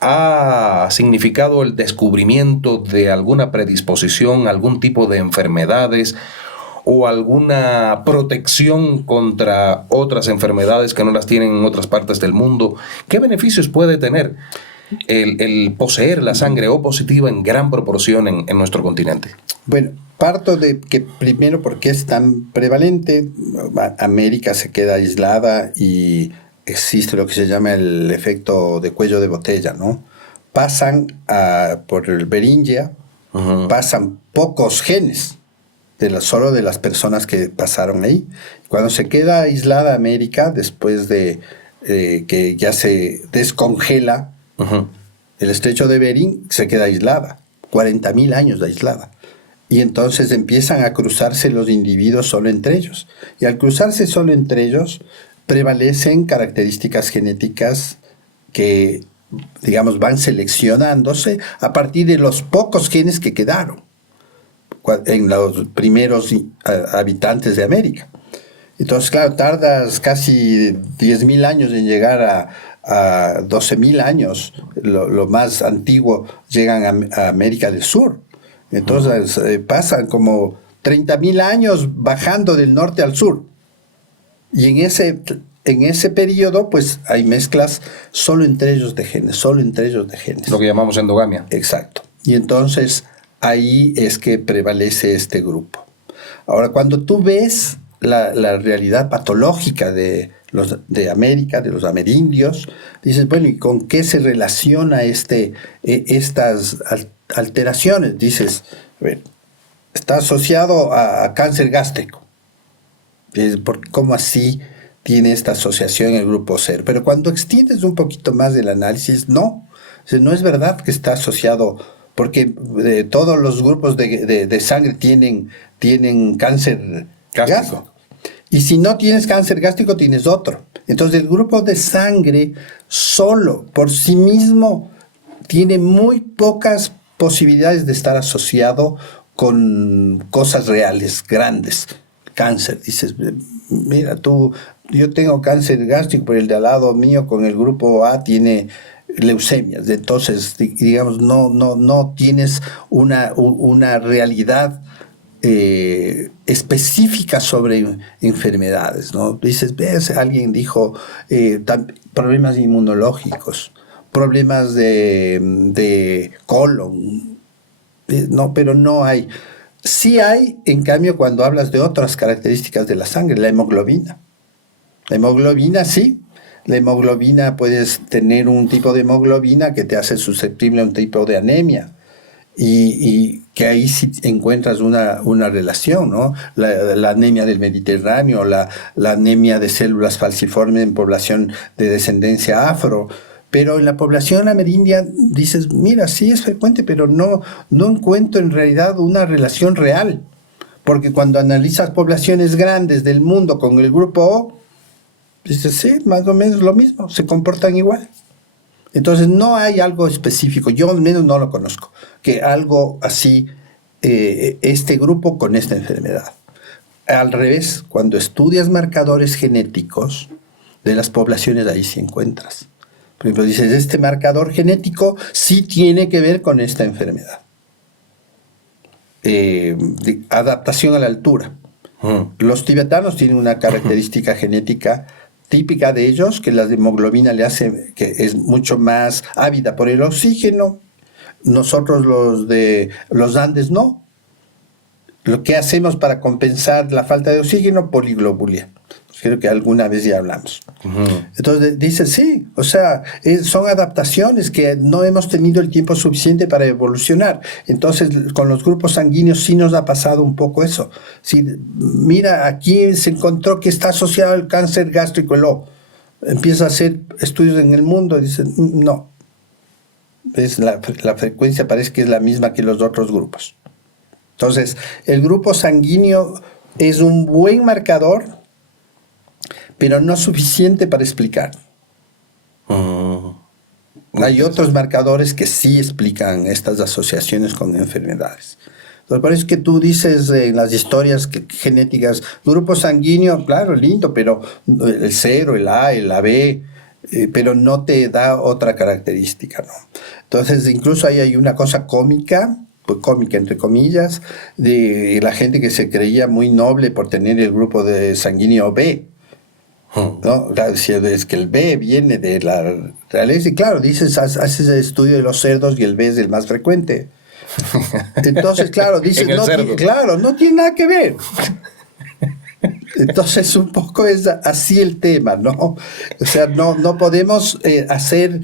ha significado el descubrimiento de alguna predisposición, algún tipo de enfermedades o alguna protección contra otras enfermedades que no las tienen en otras partes del mundo. ¿Qué beneficios puede tener el poseer la sangre O positiva en gran proporción en nuestro continente? Bueno, parto de que primero, porque es tan prevalente, América se queda aislada y existe lo que se llama el efecto de cuello de botella, ¿no? Pasan por el Beringia, pasan pocos genes solo de las personas que pasaron ahí. Cuando se queda aislada América, después de que ya se descongela el estrecho de Bering, se queda aislada, 40.000 años de aislada. Y entonces empiezan a cruzarse los individuos solo entre ellos. Y al cruzarse solo entre ellos, prevalecen características genéticas que, digamos, van seleccionándose a partir de los pocos genes que quedaron en los primeros habitantes de América. Entonces, claro, tardas casi 10.000 años en llegar a 12.000 años. Lo más antiguo llegan a América del Sur. Entonces, pasan como 30.000 años bajando del norte al sur. Y en ese periodo, pues, hay mezclas solo entre ellos de genes, Lo que llamamos endogamia. Exacto. Y entonces, ahí es que prevalece este grupo. Ahora, cuando tú ves la realidad patológica de América, de los amerindios, dices, bueno, ¿y con qué se relaciona estas alteraciones? Dices, a ver, está asociado a cáncer gástrico. ¿Cómo así tiene esta asociación el grupo 0. Pero cuando extiendes un poquito más el análisis, no. O sea, no es verdad que está asociado, porque todos los grupos de sangre tienen cáncer gástrico. Y si no tienes cáncer gástrico, tienes otro. Entonces el grupo de sangre solo, por sí mismo, tiene muy pocas posibilidades de estar asociado con cosas reales, grandes. Cáncer, dices, mira tú, yo tengo cáncer gástrico, pero el de al lado mío con el grupo A tiene leucemias. Entonces, digamos, no tienes una realidad específica sobre enfermedades, ¿no? Dices, ves, alguien dijo problemas inmunológicos, problemas de colon, no, pero no hay. Sí hay, en cambio, cuando hablas de otras características de la sangre, la hemoglobina. La hemoglobina, sí. La hemoglobina, puedes tener un tipo de hemoglobina que te hace susceptible a un tipo de anemia. Y que ahí sí encuentras una relación, ¿no? La anemia del Mediterráneo, la anemia de células falciformes en población de descendencia afro. Pero en la población amerindia dices, mira, sí es frecuente, pero no encuentro en realidad una relación real. Porque cuando analizas poblaciones grandes del mundo con el grupo O, dices, sí, más o menos lo mismo, se comportan igual. Entonces no hay algo específico, yo al menos no lo conozco, que algo así, este grupo con esta enfermedad. Al revés, cuando estudias marcadores genéticos de las poblaciones, ahí sí encuentras. Por ejemplo, dices, este marcador genético sí tiene que ver con esta enfermedad. Adaptación a la altura. Los tibetanos tienen una característica genética típica de ellos, que la hemoglobina le hace que es mucho más ávida por el oxígeno. Nosotros los de los Andes no. Lo que hacemos para compensar la falta de oxígeno, poliglobulia. Creo que alguna vez ya hablamos. Entonces dice, sí, o sea, son adaptaciones que no hemos tenido el tiempo suficiente para evolucionar. Entonces con los grupos sanguíneos sí nos ha pasado un poco eso. Sí, mira, aquí se encontró que está asociado al cáncer gástrico, el O. Empieza a hacer estudios en el mundo y dice, no. La frecuencia parece que es la misma que los otros grupos. Entonces, el grupo sanguíneo es un buen marcador, pero no suficiente para explicar. Hay otros marcadores que sí explican estas asociaciones con enfermedades. Entonces, por eso es que tú dices en las historias genéticas, grupo sanguíneo, claro, lindo, pero el 0, el A, el AB, pero no te da otra característica, ¿no? Entonces, incluso ahí hay una cosa cómica, pues cómica entre comillas, de la gente que se creía muy noble por tener el grupo de sanguíneo B. ¿No? Claro, es que el B viene de la realeza, y claro, dices, haces el estudio de los cerdos y el B es el más frecuente. Entonces, claro, dices, no tiene nada que ver. Entonces, un poco es así el tema, ¿no? O sea, no podemos hacer,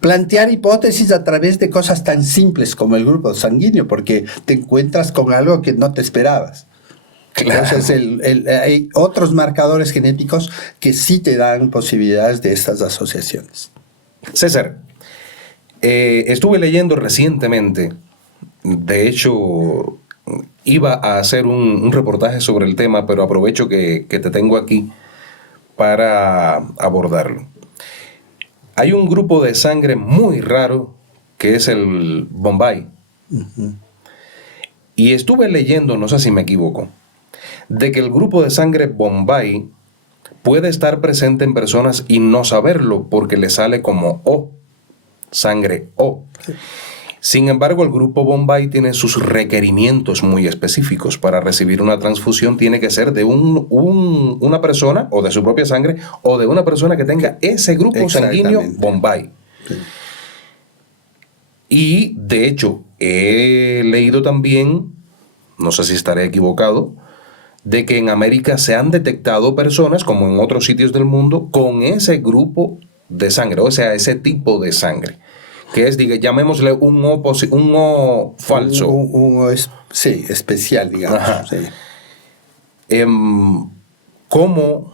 plantear hipótesis a través de cosas tan simples como el grupo sanguíneo, porque te encuentras con algo que no te esperabas. Claro. Entonces, hay otros marcadores genéticos que sí te dan posibilidades de estas asociaciones. César, estuve leyendo recientemente, de hecho, iba a hacer un reportaje sobre el tema, pero aprovecho que te tengo aquí para abordarlo. Hay un grupo de sangre muy raro que es el Bombay. Y estuve leyendo, no sé si me equivoco, de que el grupo de sangre Bombay puede estar presente en personas y no saberlo porque le sale como O, sangre O. Sin embargo, el grupo Bombay tiene sus requerimientos muy específicos. Para recibir una transfusión tiene que ser de una persona, o de su propia sangre, o de una persona que tenga ese grupo sanguíneo Bombay. Sí. Y, de hecho, he leído también, no sé si estaré equivocado, de que en América se han detectado personas, como en otros sitios del mundo, con ese grupo de sangre, o sea, ese tipo de sangre, que es, llamémosle un O falso. Sí, especial, digamos. Sí. ¿Cómo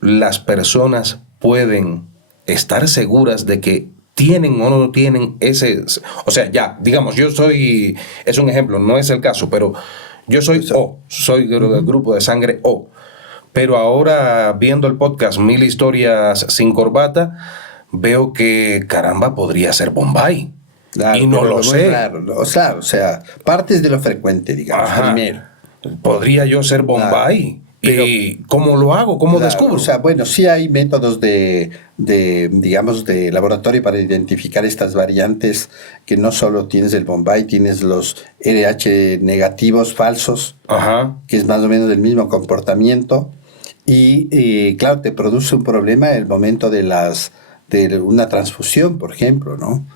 las personas pueden estar seguras de que tienen o no tienen ese... O sea, ya, digamos, yo soy... Es un ejemplo, no es el caso, pero yo soy O, soy del grupo de sangre O. Pero ahora, viendo el podcast 1000 historias sin corbata, veo que, caramba, podría ser Bombay. Claro, y no lo sé. Claro, claro, o sea, partes de lo frecuente, digamos, Ajá. primero. Podría yo ser Bombay. ¿Y cómo lo hago? ¿Cómo descubro? O sea, bueno, sí hay métodos digamos, de laboratorio para identificar estas variantes, que no solo tienes el Bombay, tienes los RH negativos falsos, Ajá. que es más o menos del mismo comportamiento. Y claro, te produce un problema el momento de una transfusión, por ejemplo, ¿no?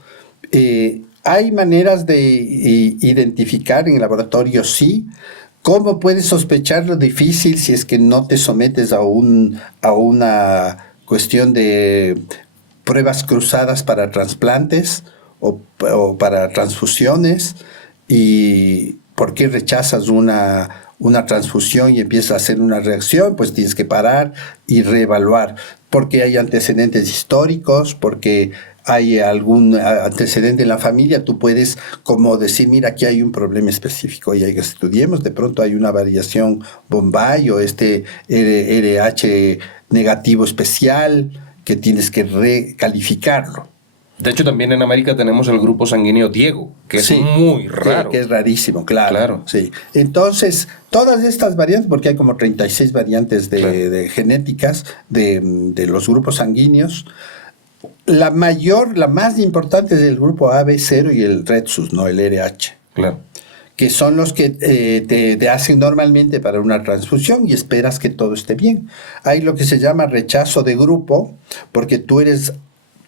Hay maneras de identificar en el laboratorio, sí. ¿Cómo puedes sospechar lo difícil si es que no te sometes a una cuestión de pruebas cruzadas para trasplantes o para transfusiones? ¿Y por qué rechazas una transfusión y empiezas a hacer una reacción? Pues tienes que parar y reevaluar. Porque hay antecedentes históricos, porque hay algún antecedente en la familia, tú puedes como decir, mira, aquí hay un problema específico y ahí estudiemos, de pronto hay una variación Bombay o este RH negativo especial que tienes que recalificarlo. De hecho, también en América tenemos el grupo sanguíneo Diego, que es muy raro. Que es rarísimo, claro. Sí. Entonces, todas estas variantes, porque hay como 36 variantes de genéticas de los grupos sanguíneos. La más importante es el grupo AB0 y el Rhesus, no el RH. Claro. Que son los que te hacen normalmente para una transfusión y esperas que todo esté bien. Hay lo que se llama rechazo de grupo, porque tú eres,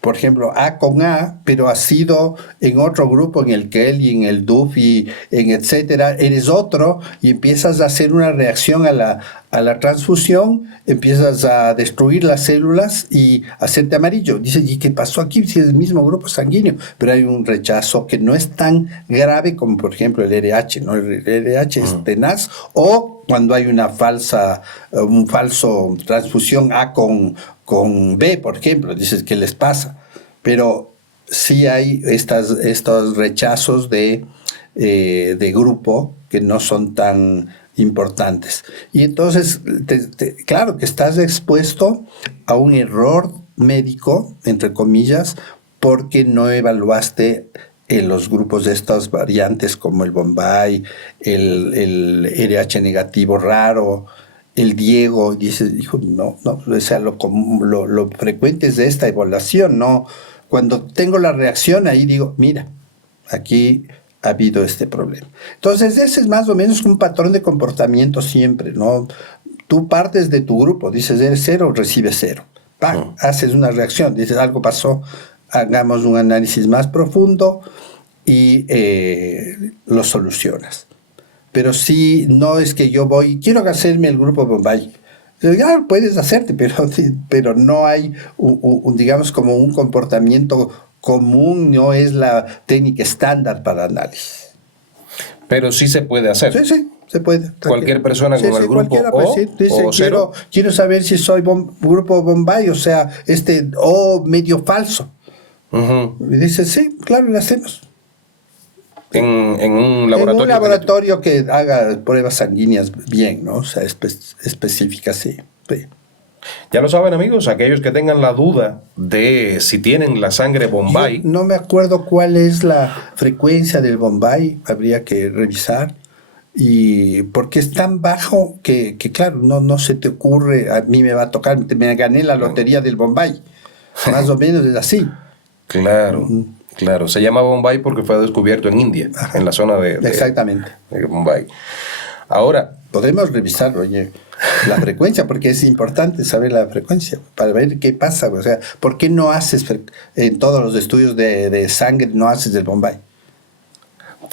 por ejemplo, A con A, pero has sido en otro grupo, en el Kelly, en el DUF y en etcétera, eres otro y empiezas a hacer una reacción a la transfusión, empiezas a destruir las células y hacerte amarillo. Dices, ¿y qué pasó aquí? Si es el mismo grupo sanguíneo, pero hay un rechazo que no es tan grave como, por ejemplo, el RH, ¿no? El RH es tenaz, o cuando hay un falso transfusión A con B, por ejemplo, dices, ¿qué les pasa? Pero sí hay estos rechazos de grupo que no son tan importantes. Y entonces, claro que estás expuesto a un error médico, entre comillas, porque no evaluaste los grupos de estas variantes como el Bombay, el RH negativo raro, el Diego. Dices, hijo, no, o sea, lo frecuente es de esta evaluación, ¿no? Cuando tengo la reacción, ahí digo, mira, aquí ha habido este problema. Entonces, ese es más o menos un patrón de comportamiento siempre, ¿no? Tú partes de tu grupo, dices, eres 0, recibes 0. Haces una reacción, dices, algo pasó, hagamos un análisis más profundo y lo solucionas. Pero si no es que yo quiero hacerme el grupo Bombay. Ya puedes hacerte, pero no hay, digamos, como un comportamiento común, no es la técnica estándar para análisis. Pero sí se puede hacer. Sí, se puede. Cualquier persona con el grupo O, dice, o cero. Quiero saber si soy grupo Bombay, o sea, O medio falso. Y dice, sí, claro, lo hacemos. En un laboratorio. En un laboratorio que haga pruebas sanguíneas bien, ¿no? O sea, específicas, sí. Ya lo saben, amigos, aquellos que tengan la duda de si tienen la sangre Bombay. Yo no me acuerdo cuál es la frecuencia del Bombay, habría que revisar. Y porque es tan bajo que claro, no se te ocurre, a mí me va a tocar, me gané la lotería del Bombay. Más o menos es así. Claro. Claro, se llama Bombay porque fue descubierto en India, en la zona exactamente. De Bombay. Ahora, podemos revisarlo, oye, la frecuencia, porque es importante saber la frecuencia para ver qué pasa. O sea, ¿por qué no haces en todos los estudios de sangre, no haces el Bombay?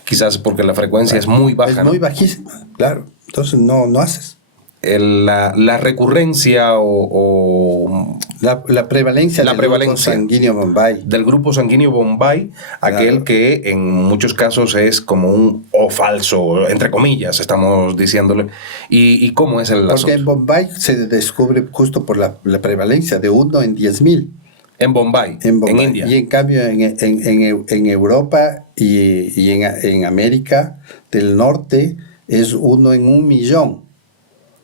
Quizás porque la frecuencia es muy baja. Es muy bajísima, claro. Entonces no haces. la recurrencia o La prevalencia La del prevalencia. grupo sanguíneo Bombay. del grupo sanguíneo Bombay, aquel Claro. que en muchos casos es como un O falso, entre comillas, estamos diciéndole. ¿Y cómo es el Porque en asunto? Bombay se descubre justo por la prevalencia de 1 en 10.000. En Bombay, En Bombay. India. Y en cambio en Europa y en América del Norte es 1 en 1.000.000.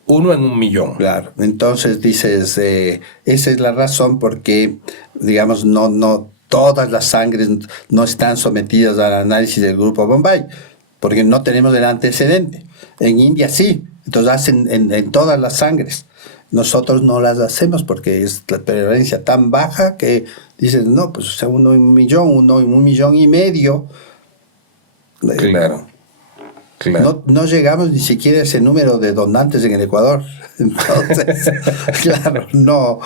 1 en 1.000.000. Claro. Entonces dices, esa es la razón por qué, digamos, no todas las sangres no están sometidas al análisis del grupo Bombay, porque no tenemos el antecedente. En India sí, entonces hacen en todas las sangres. Nosotros no las hacemos porque es la prevalencia tan baja que dices, no, pues o sea, 1 en 1.000.000, 1 en 1,5 millones. Claro. Claro. No llegamos ni siquiera a ese número de donantes en el Ecuador. Entonces, claro, no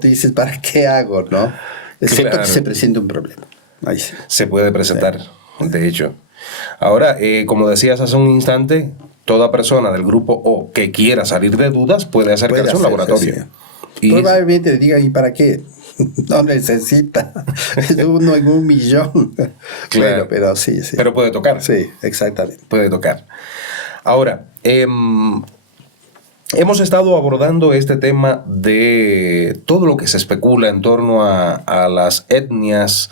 dices, ¿para qué hago? ¿No? Excepto Claro. que se presente un problema. Ahí sí. Se puede presentar, de hecho. Ahora, como decías hace un instante, toda persona del grupo O que quiera salir de dudas puede acercarse a un Puede laboratorio. hacerse, Y probablemente le digan, ¿y para qué? No necesita. Es 1 en 1.000.000. Claro. Bueno, pero sí. Pero puede tocar. Sí, exactamente. Puede tocar. Ahora, hemos estado abordando este tema de todo lo que se especula en torno a las etnias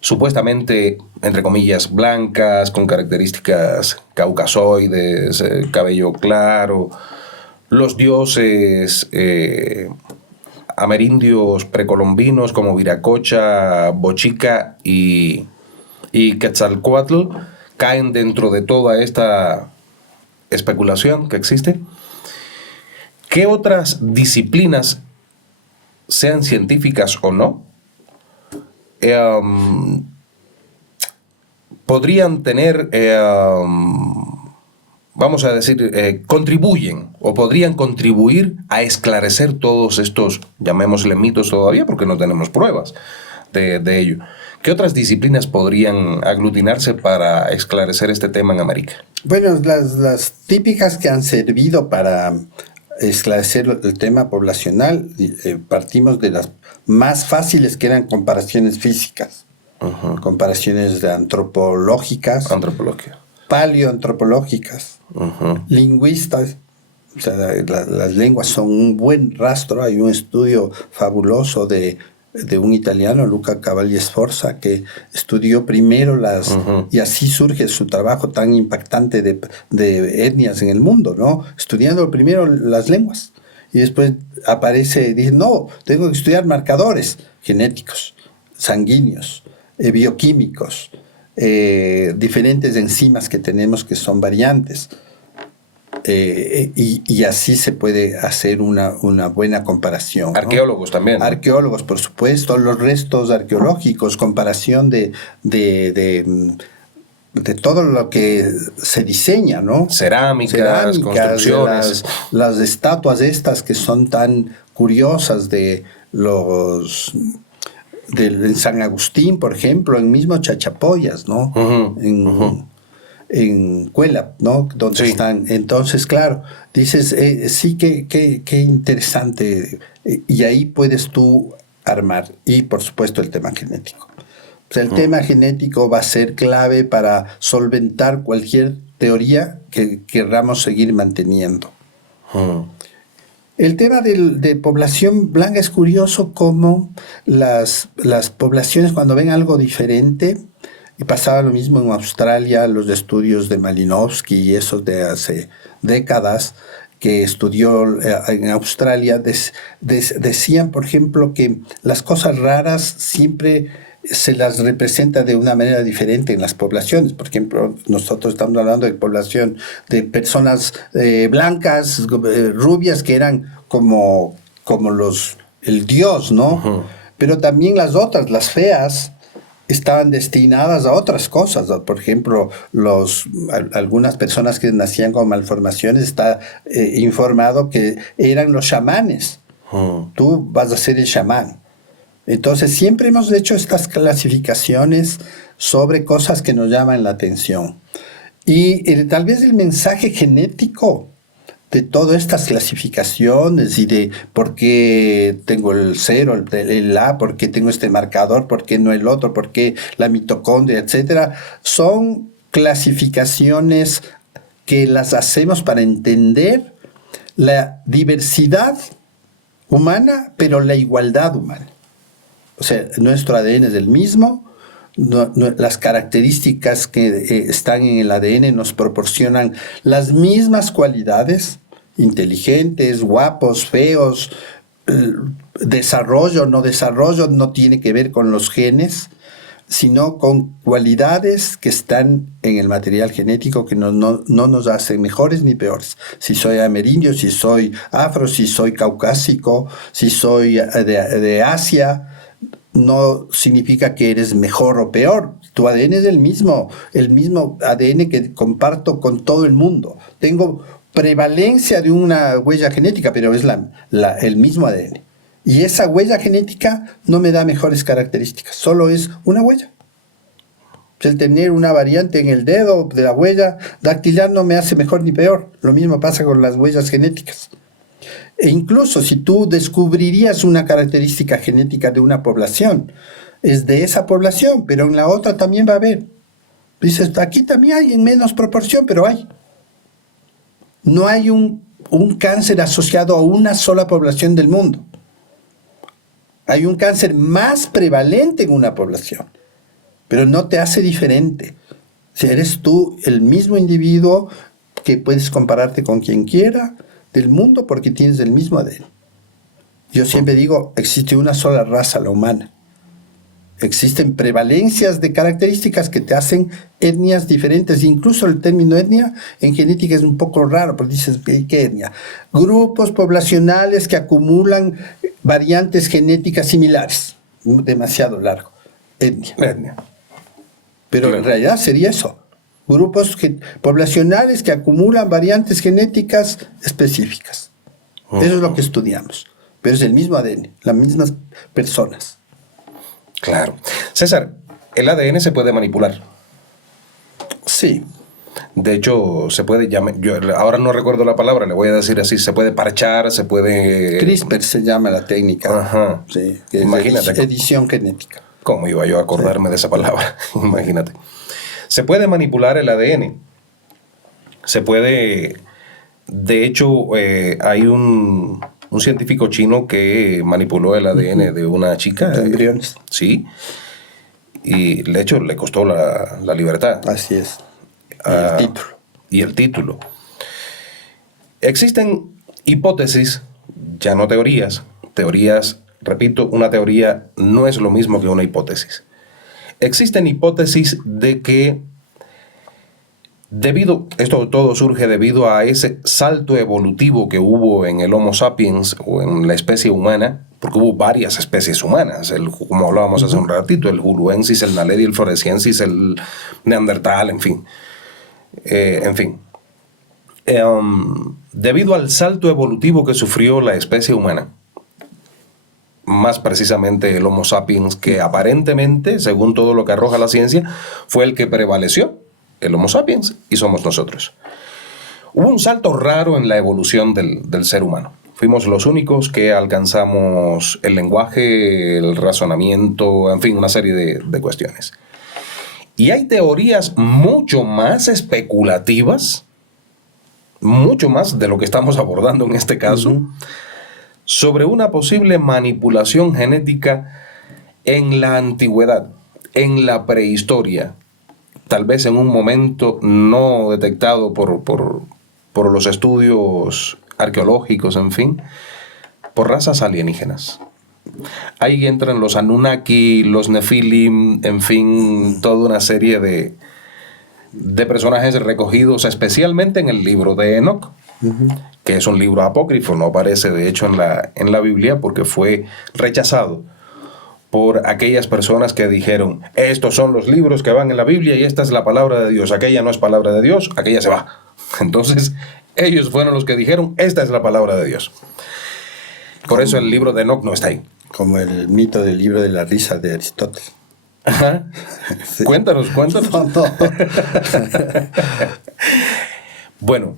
supuestamente, entre comillas, blancas, con características caucasoides, cabello claro, los dioses amerindios precolombinos como Viracocha, Bochica y Quetzalcóatl caen dentro de toda esta especulación que existe. ¿Qué otras disciplinas, sean científicas o no, podrían tener, vamos a decir, contribuyen o podrían contribuir a esclarecer todos estos, llamémosle mitos todavía, porque no tenemos pruebas de ello? ¿Qué otras disciplinas podrían aglutinarse para esclarecer este tema en América? Bueno, las típicas que han servido para esclarecer el tema poblacional, partimos de las más fáciles, que eran comparaciones físicas, comparaciones antropológicas, Antropología. paleoantropológicas, lingüistas. O sea, las lenguas son un buen rastro. Hay un estudio fabuloso de un italiano, Luca Cavalli Sforza, que estudió primero y así surge su trabajo tan impactante de etnias en el mundo, ¿no? Estudiando primero las lenguas y después aparece, dice, no, tengo que estudiar marcadores genéticos, sanguíneos, bioquímicos, diferentes enzimas que tenemos que son variantes. Y así se puede hacer una buena comparación, ¿no? Arqueólogos también, ¿no? Arqueólogos, por supuesto, los restos arqueológicos, comparación de todo lo que se diseña, ¿no? Cerámicas, construcciones. Las estatuas estas que son tan curiosas de en San Agustín, por ejemplo, en mismo Chachapoyas, ¿no? En Cuela, ¿no? Donde Sí. están. Entonces, claro, dices, sí, qué interesante. Y ahí puedes tú armar. Y, por supuesto, el tema genético. O sea, el tema genético va a ser clave para solventar cualquier teoría que querramos seguir manteniendo. El tema de población blanca es curioso cómo las poblaciones, cuando ven algo diferente, y pasaba lo mismo en Australia, los estudios de Malinowski y esos de hace décadas, que estudió en Australia, decían, por ejemplo, que las cosas raras siempre se las representa de una manera diferente en las poblaciones. Por ejemplo, nosotros estamos hablando de población de personas blancas, rubias, que eran como el dios, ¿no? Pero también las otras, las feas, estaban destinadas a otras cosas. Por ejemplo, algunas personas que nacían con malformaciones, está informado que eran los chamanes. Tú vas a ser el chamán. Entonces, siempre hemos hecho estas clasificaciones sobre cosas que nos llaman la atención. Y tal vez el mensaje genético de todas estas clasificaciones y de por qué tengo el 0, el A, por qué tengo este marcador, por qué no el otro, por qué la mitocondria, etcétera, son clasificaciones que las hacemos para entender la diversidad humana, pero la igualdad humana. O sea, nuestro ADN es el mismo, las características que están en el ADN nos proporcionan las mismas cualidades, inteligentes, guapos, feos, desarrollo no tiene que ver con los genes, sino con cualidades que están en el material genético que no nos hacen mejores ni peores. Si soy amerindio, si soy afro, si soy caucásico, si soy de Asia, no significa que eres mejor o peor. Tu ADN es el mismo ADN que comparto con todo el mundo. Tengo prevalencia de una huella genética, pero es el mismo ADN. Y esa huella genética no me da mejores características, solo es una huella. El tener una variante en el dedo de la huella dactilar no me hace mejor ni peor. Lo mismo pasa con las huellas genéticas. E incluso si tú descubrirías una característica genética de una población, es de esa población, pero en la otra también va a haber. Dices, aquí también hay en menos proporción, pero hay. No hay un cáncer asociado a una sola población del mundo. Hay un cáncer más prevalente en una población, pero no te hace diferente. Si eres tú el mismo individuo que puedes compararte con quien quiera del mundo porque tienes el mismo ADN. Yo siempre digo, existe una sola raza, la humana. Existen prevalencias de características que te hacen etnias diferentes. Incluso el término etnia en genética es un poco raro, porque dices, ¿qué etnia? Grupos poblacionales que acumulan variantes genéticas similares. Demasiado largo. Etnia. Pero claro, en realidad sería eso. Grupos poblacionales que acumulan variantes genéticas específicas. Eso es lo que estudiamos. Pero es el mismo ADN, las mismas personas. Claro. César, ¿el ADN se puede manipular? Sí. De hecho, se puede llamar, yo ahora no recuerdo la palabra, le voy a decir así, se puede parchar, se puede... CRISPR se llama la técnica. Ajá. Sí, que imagínate. Es edición genética. ¿Cómo iba yo a acordarme de esa palabra? Imagínate. Se puede manipular el ADN. Se puede... De hecho, hay un científico chino que manipuló el ADN de una chica. De embriones. Sí. Y de hecho le costó la libertad. Así es. Y el título. Y el título. Existen hipótesis, ya no teorías. Teorías, repito, una teoría no es lo mismo que una hipótesis. Existen hipótesis de que esto todo surge debido a ese salto evolutivo que hubo en el Homo sapiens o en la especie humana, porque hubo varias especies humanas, como hablábamos hace un ratito, el Huluensis, el Naledi, el Floresiensis, el Neandertal, en fin. Debido al salto evolutivo que sufrió la especie humana, más precisamente el Homo sapiens, que aparentemente, según todo lo que arroja la ciencia, fue el que prevaleció, el Homo sapiens, y somos nosotros. Hubo un salto raro en la evolución del ser humano. Fuimos los únicos que alcanzamos el lenguaje, el razonamiento, en fin, una serie de cuestiones. Y hay teorías mucho más especulativas, mucho más de lo que estamos abordando en este caso, sobre una posible manipulación genética en la antigüedad, en la prehistoria, tal vez en un momento no detectado por los estudios arqueológicos, en fin, por razas alienígenas. Ahí entran los Anunnaki, los Nefilim, en fin, toda una serie de personajes recogidos especialmente en el libro de Enoc, que es un libro apócrifo, no aparece de hecho en la Biblia porque fue rechazado por aquellas personas que dijeron, estos son los libros que van en la Biblia y esta es la palabra de Dios, aquella no es palabra de Dios, aquella se va. Entonces, ellos fueron los que dijeron, esta es la palabra de Dios. Por eso el libro de Enoc no está ahí. Como el mito del libro de la risa de Aristóteles. Ajá. Sí. Cuéntanos. Bueno,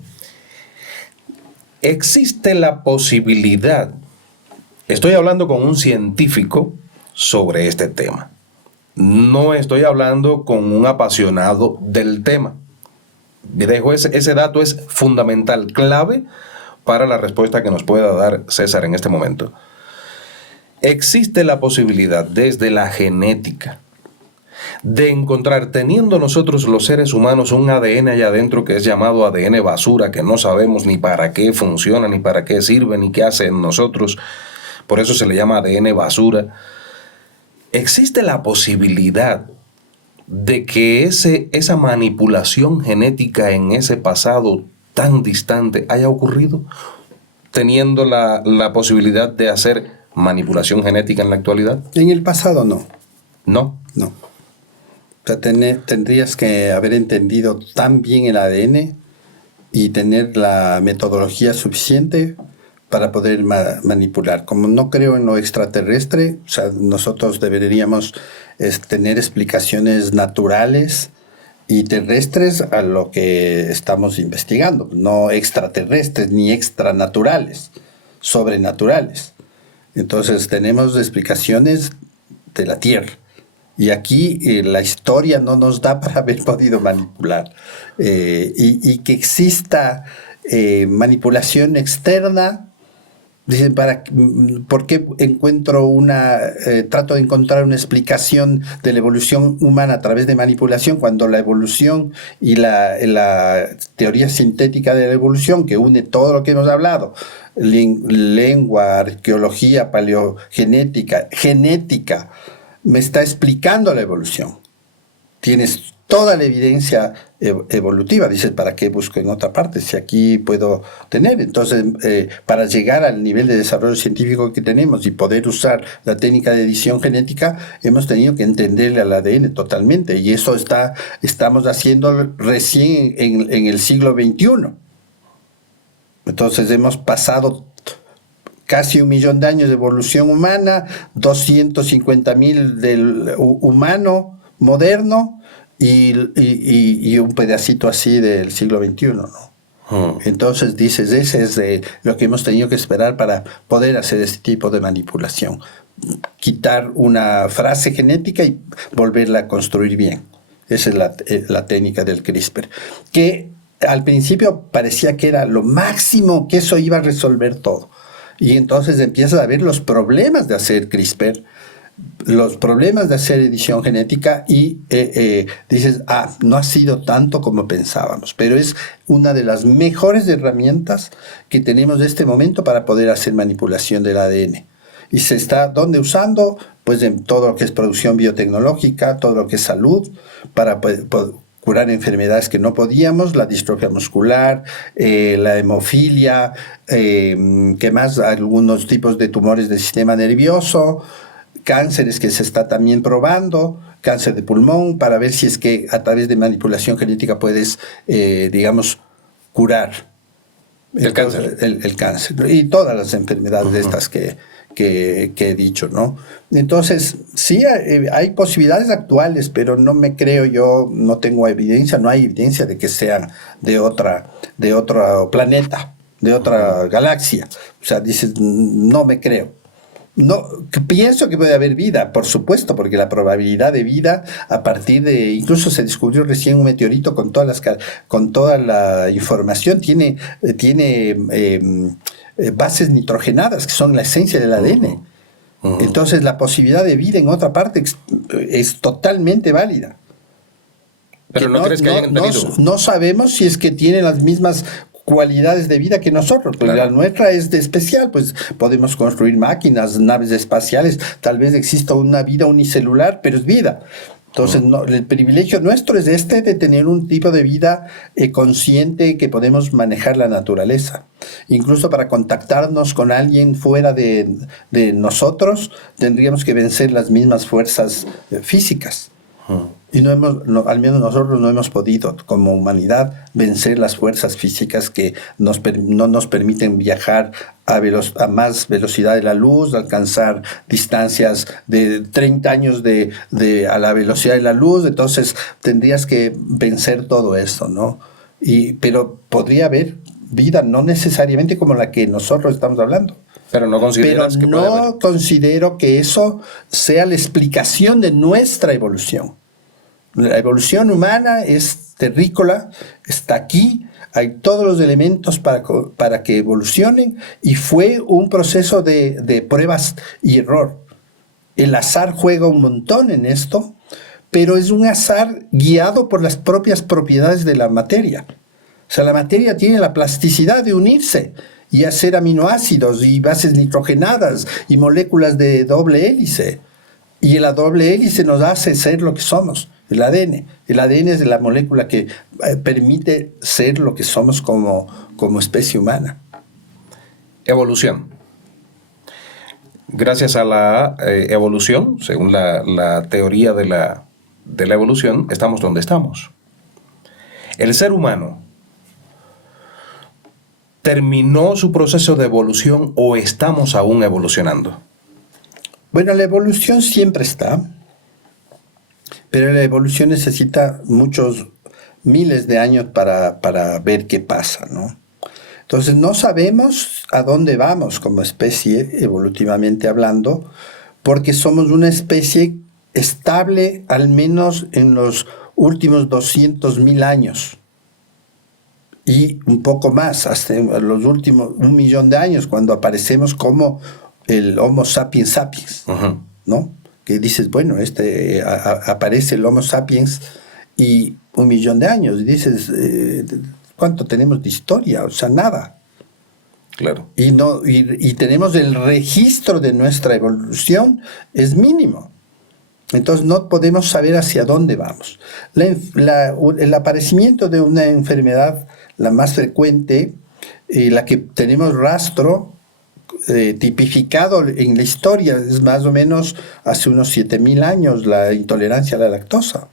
Existe la posibilidad, estoy hablando con un científico sobre este tema, no estoy hablando con un apasionado del tema. Dejo ese dato, es fundamental, clave para la respuesta que nos pueda dar César en este momento. Existe la posibilidad desde la genética de encontrar, teniendo nosotros los seres humanos un ADN allá adentro que es llamado ADN basura, que no sabemos ni para qué funciona, ni para qué sirve, ni qué hace en nosotros, por eso se le llama ADN basura. Existe la posibilidad de que esa manipulación genética en ese pasado tan distante haya ocurrido, teniendo la posibilidad de hacer manipulación genética en la actualidad. En el pasado no. No. No. O sea, tendrías que haber entendido tan bien el ADN y tener la metodología suficiente para poder manipular. Como no creo en lo extraterrestre, o sea, nosotros deberíamos tener explicaciones naturales y terrestres a lo que estamos investigando, no extraterrestres ni extranaturales, sobrenaturales. Entonces tenemos explicaciones de la Tierra. Y aquí la historia no nos da para haber podido manipular. Y que exista manipulación externa, dicen, ¿por qué trato de encontrar una explicación de la evolución humana a través de manipulación cuando la evolución y la teoría sintética de la evolución, que une todo lo que hemos hablado, lengua, arqueología, paleogenética, genética, me está explicando la evolución? Tienes toda la evidencia evolutiva. Dices, ¿para qué busco en otra parte si aquí puedo tener? Entonces, para llegar al nivel de desarrollo científico que tenemos y poder usar la técnica de edición genética, hemos tenido que entenderle al ADN totalmente. Y eso estamos haciendo recién en el siglo XXI. Entonces, hemos pasado casi 1 millón de años de evolución humana, 250.000 del humano moderno y un pedacito así del siglo XXI, ¿no? Entonces dices, ese es lo que hemos tenido que esperar para poder hacer este tipo de manipulación. Quitar una frase genética y volverla a construir bien. Esa es la técnica del CRISPR. Que al principio parecía que era lo máximo, que eso iba a resolver todo. Y entonces empiezas a ver los problemas de hacer CRISPR, los problemas de hacer edición genética y dices, no ha sido tanto como pensábamos, pero es una de las mejores herramientas que tenemos en este momento para poder hacer manipulación del ADN. Y se está, ¿dónde usando? Pues en todo lo que es producción biotecnológica, todo lo que es salud, para curar enfermedades que no podíamos, la distrofia muscular, la hemofilia, ¿qué más? Algunos tipos de tumores del sistema nervioso, cánceres que se está también probando, cáncer de pulmón, para ver si es que a través de manipulación genética puedes, digamos, curar el cáncer y todas las enfermedades de estas que he dicho, ¿no? Entonces, sí, hay posibilidades actuales, pero no me creo yo, no tengo evidencia, no hay evidencia de que sean de otro planeta, de otra galaxia. O sea, dices, no me creo. No, pienso que puede haber vida, por supuesto, porque la probabilidad de vida a partir de, incluso se descubrió recién un meteorito con toda la información, tiene bases nitrogenadas, que son la esencia del ADN. Entonces la posibilidad de vida en otra parte es totalmente válida. Pero no crees que hayan tenido. No sabemos si es que tienen las mismas cualidades de vida que nosotros, pues claro. La nuestra es de especial, pues podemos construir máquinas, naves espaciales, tal vez exista una vida unicelular, pero es vida. Entonces, el privilegio nuestro es de tener un tipo de vida consciente, que podemos manejar la naturaleza. Incluso para contactarnos con alguien fuera de nosotros, tendríamos que vencer las mismas fuerzas físicas. Y al menos nosotros no hemos podido, como humanidad, vencer las fuerzas físicas que no nos permiten viajar a más velocidad de la luz, alcanzar distancias de 30 años a la velocidad de la luz. Entonces tendrías que vencer todo esto, ¿no? Pero podría haber vida, no necesariamente como la que nosotros estamos hablando. Pero no Pero consideras que puede no haber. considero que eso sea la explicación de nuestra evolución. La evolución humana es terrícola, está aquí, hay todos los elementos para que evolucionen, y fue un proceso de pruebas y error. El azar juega un montón en esto, pero es un azar guiado por las propias propiedades de la materia. O sea, la materia tiene la plasticidad de unirse y hacer aminoácidos y bases nitrogenadas y moléculas de doble hélice. Y la doble hélice nos hace ser lo que somos, el ADN. El ADN es la molécula que permite ser lo que somos como especie humana. Evolución. Gracias a la evolución, según la teoría de la evolución, estamos donde estamos. El ser humano terminó su proceso de evolución o estamos aún evolucionando. Bueno, la evolución siempre está, pero la evolución necesita muchos miles de años para ver qué pasa, ¿no? Entonces no sabemos a dónde vamos como especie, evolutivamente hablando, porque somos una especie estable al menos en los últimos 200.000 años. Y un poco más, hasta los últimos 1.000.000 de años, cuando aparecemos como el Homo sapiens sapiens, ¿no? Que dices, bueno, aparece el Homo sapiens y 1.000.000 de años, y dices, ¿cuánto tenemos de historia? O sea, nada. Claro. Y tenemos el registro de nuestra evolución, es mínimo. Entonces no podemos saber hacia dónde vamos. El aparecimiento de una enfermedad, la más frecuente, la que tenemos rastro, tipificado en la historia, es más o menos hace unos 7.000 años, la intolerancia a la lactosa.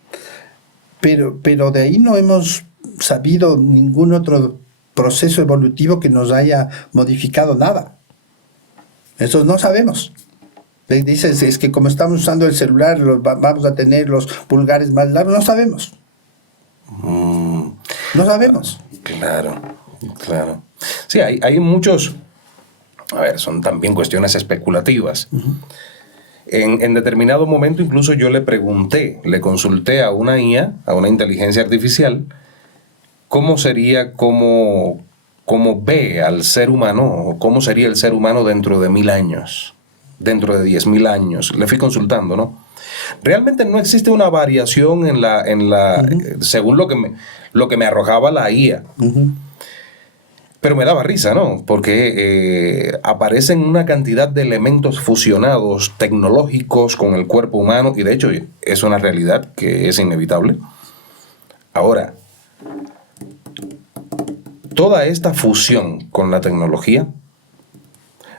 Pero de ahí no hemos sabido ningún otro proceso evolutivo que nos haya modificado nada. Eso no sabemos. Dices, es que como estamos usando el celular, vamos a tener los pulgares más largos. No sabemos. No sabemos. Claro, claro. Sí, hay muchos... A ver, son también cuestiones especulativas. En determinado momento incluso yo le consulté a una IA, a una inteligencia artificial, cómo sería, cómo ve al ser humano, o cómo sería el ser humano dentro de 1.000 años, dentro de 10.000 años. Le fui consultando, ¿no? Realmente no existe una variación según lo que me arrojaba la IA. Pero me daba risa, ¿no? Porque aparecen una cantidad de elementos fusionados, tecnológicos, con el cuerpo humano, y de hecho es una realidad que es inevitable. Ahora, toda esta fusión con la tecnología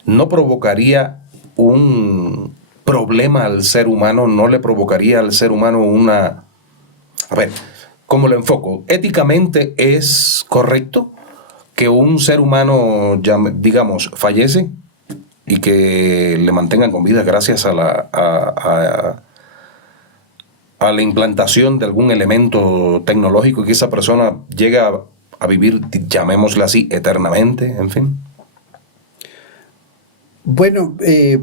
no provocaría un problema al ser humano, no le provocaría al ser humano una... A ver, ¿cómo lo enfoco? Éticamente es correcto que un ser humano, digamos, fallece y que le mantengan con vida gracias a la implantación de algún elemento tecnológico y que esa persona llegue a vivir, llamémosla así, eternamente, en fin. Bueno,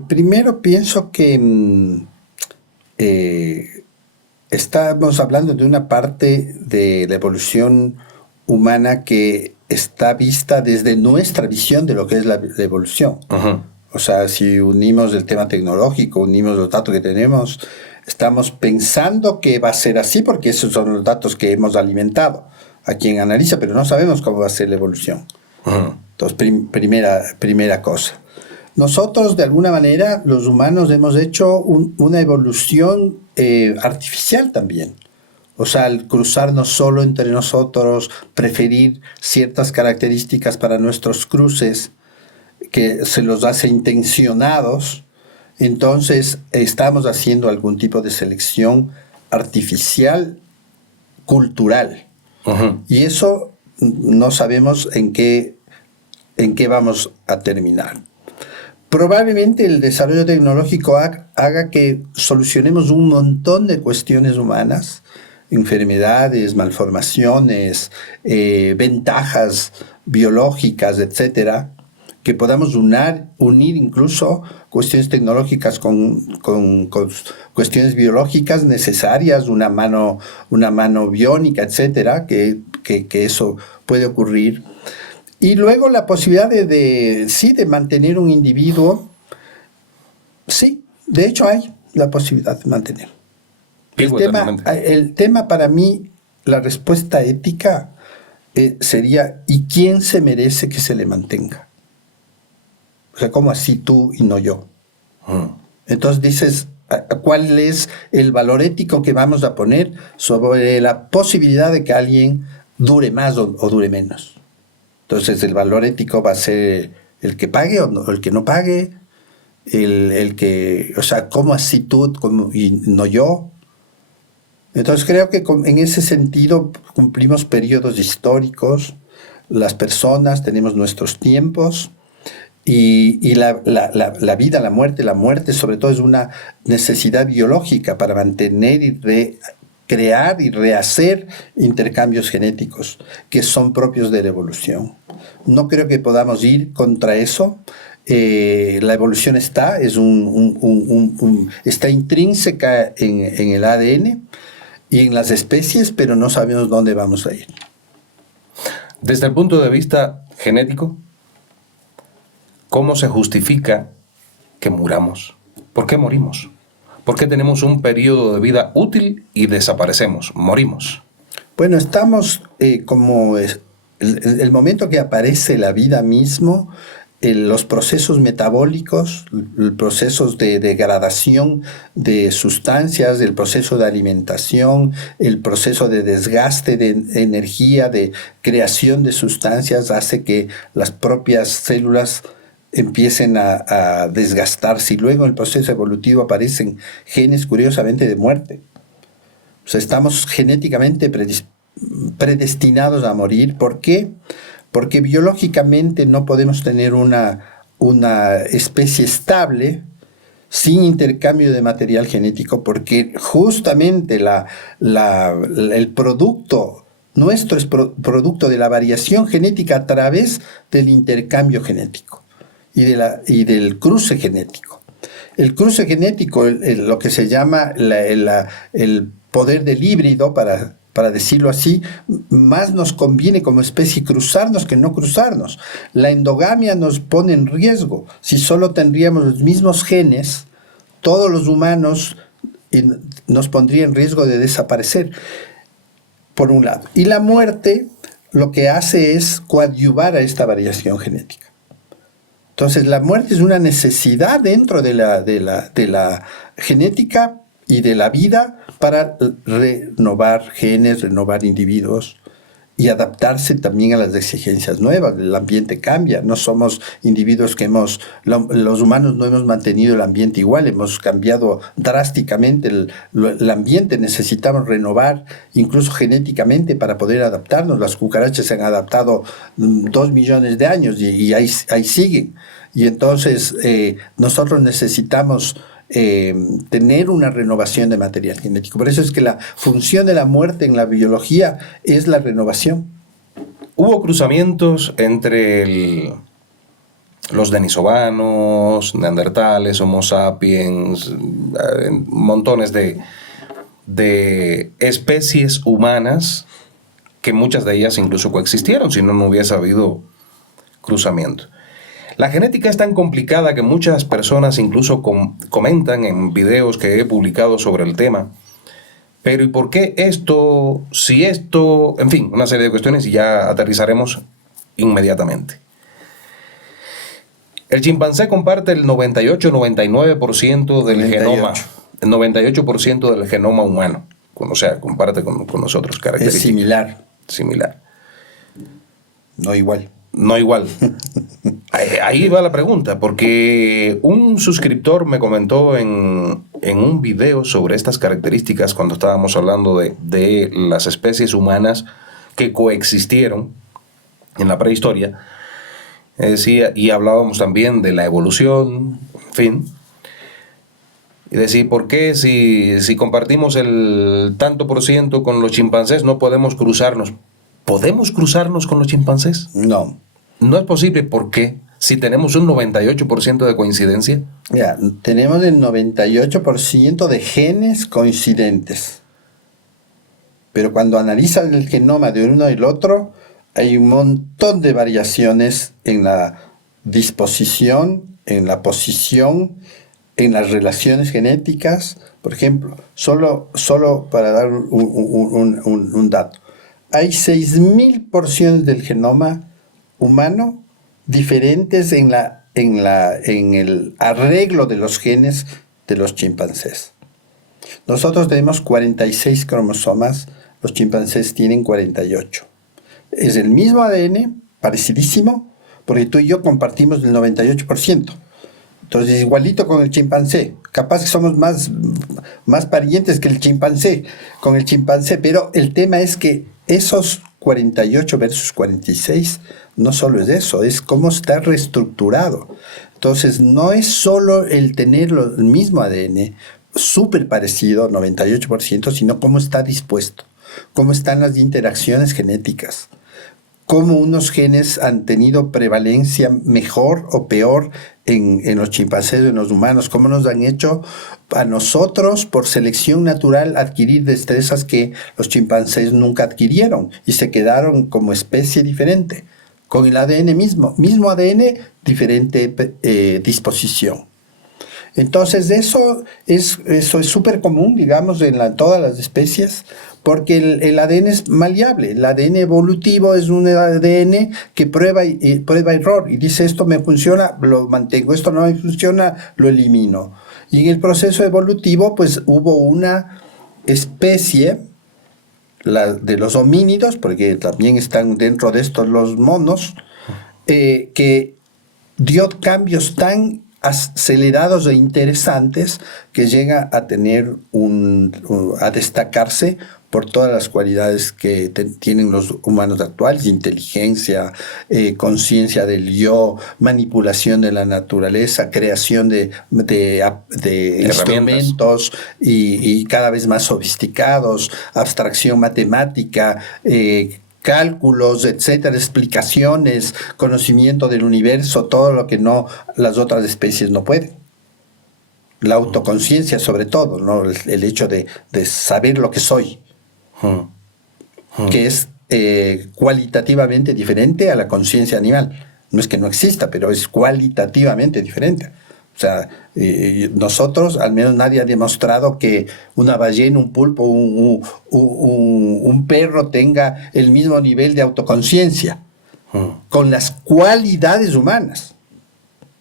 primero pienso que estamos hablando de una parte de la evolución humana que está vista desde nuestra visión de lo que es la evolución. O sea, si unimos el tema tecnológico, unimos los datos que tenemos, estamos pensando que va a ser así porque esos son los datos que hemos alimentado a quien analiza, pero no sabemos cómo va a ser la evolución. Entonces, primera cosa. Nosotros, de alguna manera, los humanos hemos hecho una evolución artificial también. O sea, al cruzarnos solo entre nosotros, preferir ciertas características para nuestros cruces, que se los hace intencionados, entonces estamos haciendo algún tipo de selección artificial, cultural. Y eso no sabemos en qué vamos a terminar. Probablemente el desarrollo tecnológico haga que solucionemos un montón de cuestiones humanas enfermedades, malformaciones, ventajas biológicas, etcétera, que podamos unir incluso cuestiones tecnológicas con cuestiones biológicas necesarias, una mano biónica, etcétera, que eso puede ocurrir. Y luego la posibilidad de mantener un individuo, sí, de hecho hay la posibilidad de mantener. El tema para mí, la respuesta ética sería, ¿y quién se merece que se le mantenga? O sea, ¿cómo así tú y no yo? Entonces dices, ¿cuál es el valor ético que vamos a poner sobre la posibilidad de que alguien dure más o dure menos? Entonces el valor ético va a ser el que pague o el que no pague, el que, o sea, ¿cómo así tú y no yo? Entonces creo que en ese sentido cumplimos periodos históricos, las personas tenemos nuestros tiempos, y la vida, la muerte sobre todo es una necesidad biológica para mantener y crear y rehacer intercambios genéticos que son propios de la evolución. No creo que podamos ir contra eso. La evolución está intrínseca en el ADN y en las especies, pero no sabemos dónde vamos a ir. Desde el punto de vista genético, ¿cómo se justifica que muramos? ¿Por qué morimos? ¿Por qué tenemos un periodo de vida útil y desaparecemos? Morimos. Bueno, estamos como el momento que aparece la vida mismo, los procesos metabólicos, los procesos de degradación de sustancias, el proceso de alimentación, el proceso de desgaste de energía, de creación de sustancias, hace que las propias células empiecen a desgastarse, y luego en el proceso evolutivo aparecen genes curiosamente de muerte. O sea, estamos genéticamente predestinados a morir. ¿Por qué? Porque biológicamente no podemos tener una especie estable sin intercambio de material genético, porque justamente el producto nuestro es producto de la variación genética a través del intercambio genético y del cruce genético. El cruce genético, lo que se llama el poder del híbrido, para decirlo así, más nos conviene como especie cruzarnos que no cruzarnos. La endogamia nos pone en riesgo. Si solo tendríamos los mismos genes, todos los humanos nos pondría en riesgo de desaparecer, por un lado. Y la muerte lo que hace es coadyuvar a esta variación genética. Entonces la muerte es una necesidad dentro de la genética y de la vida para renovar genes, renovar individuos y adaptarse también a las exigencias nuevas. El ambiente cambia, no somos individuos los humanos no hemos mantenido el ambiente igual, hemos cambiado drásticamente el ambiente, necesitamos renovar incluso genéticamente para poder adaptarnos. Las cucarachas se han adaptado 2 millones de años y ahí siguen. Y entonces nosotros necesitamos tener una renovación de material genético. Por eso es que la función de la muerte en la biología es la renovación. Hubo cruzamientos entre los denisovanos, neandertales, homo sapiens, montones de especies humanas, que muchas de ellas incluso coexistieron, si no hubiese habido cruzamiento. La genética es tan complicada que muchas personas incluso comentan en videos que he publicado sobre el tema. Pero ¿y por qué esto? Si esto... En fin, una serie de cuestiones y ya aterrizaremos inmediatamente. El chimpancé comparte el 98-99% del 98. Genoma. El 98% del genoma humano. O sea, comparte con nosotros características. Es similar. No igual. No igual. Ahí va la pregunta, porque un suscriptor me comentó en un video sobre estas características cuando estábamos hablando de las especies humanas que coexistieron en la prehistoria. Decía, y hablábamos también de la evolución, en fin. y decir, ¿por qué si compartimos el tanto por ciento con los chimpancés no podemos cruzarnos? ¿Podemos cruzarnos con los chimpancés? No. No es posible. ¿Por qué? Si tenemos un 98% de coincidencia. Ya, tenemos el 98% de genes coincidentes. Pero cuando analizan el genoma de uno y el otro, hay un montón de variaciones en la disposición, en la posición, en las relaciones genéticas. Por ejemplo, solo para dar un dato, hay 6.000 porciones del genoma humano diferentes en el arreglo de los genes de los chimpancés. Nosotros tenemos 46 cromosomas, los chimpancés tienen 48. Es el mismo ADN, parecidísimo, porque tú y yo compartimos el 98%. Entonces, igualito con el chimpancé. Capaz que somos más parientes que el chimpancé, con el chimpancé, pero el tema es que esos 48 versus 46 no solo es eso, es cómo está reestructurado. Entonces, no es solo el tener el mismo ADN, súper parecido, 98%, sino cómo está dispuesto, cómo están las interacciones genéticas, cómo unos genes han tenido prevalencia mejor o peor en los chimpancés o en los humanos, cómo nos han hecho a nosotros por selección natural adquirir destrezas que los chimpancés nunca adquirieron y se quedaron como especie diferente, con el ADN mismo ADN, diferente disposición. Entonces eso es súper común, digamos, en todas las especies, porque el ADN es maleable. El ADN evolutivo es un ADN que prueba error y dice, esto me funciona, lo mantengo, esto no me funciona, lo elimino. Y en el proceso evolutivo pues hubo una especie, la de los homínidos, porque también están dentro de estos los monos, que dio cambios tan acelerados e interesantes que llega a tener a destacarse por todas las cualidades que tienen los humanos actuales: inteligencia, conciencia del yo, manipulación de la naturaleza, creación de instrumentos y cada vez más sofisticados, abstracción matemática, cálculos, etcétera, explicaciones, conocimiento del universo, todo lo que las otras especies no pueden. La autoconciencia, sobre todo, ¿no? El hecho de saber lo que soy, que es cualitativamente diferente a la conciencia animal. No es que no exista, pero es cualitativamente diferente. O sea, nosotros, al menos nadie ha demostrado que una ballena, un pulpo, un perro tenga el mismo nivel de autoconciencia con las cualidades humanas,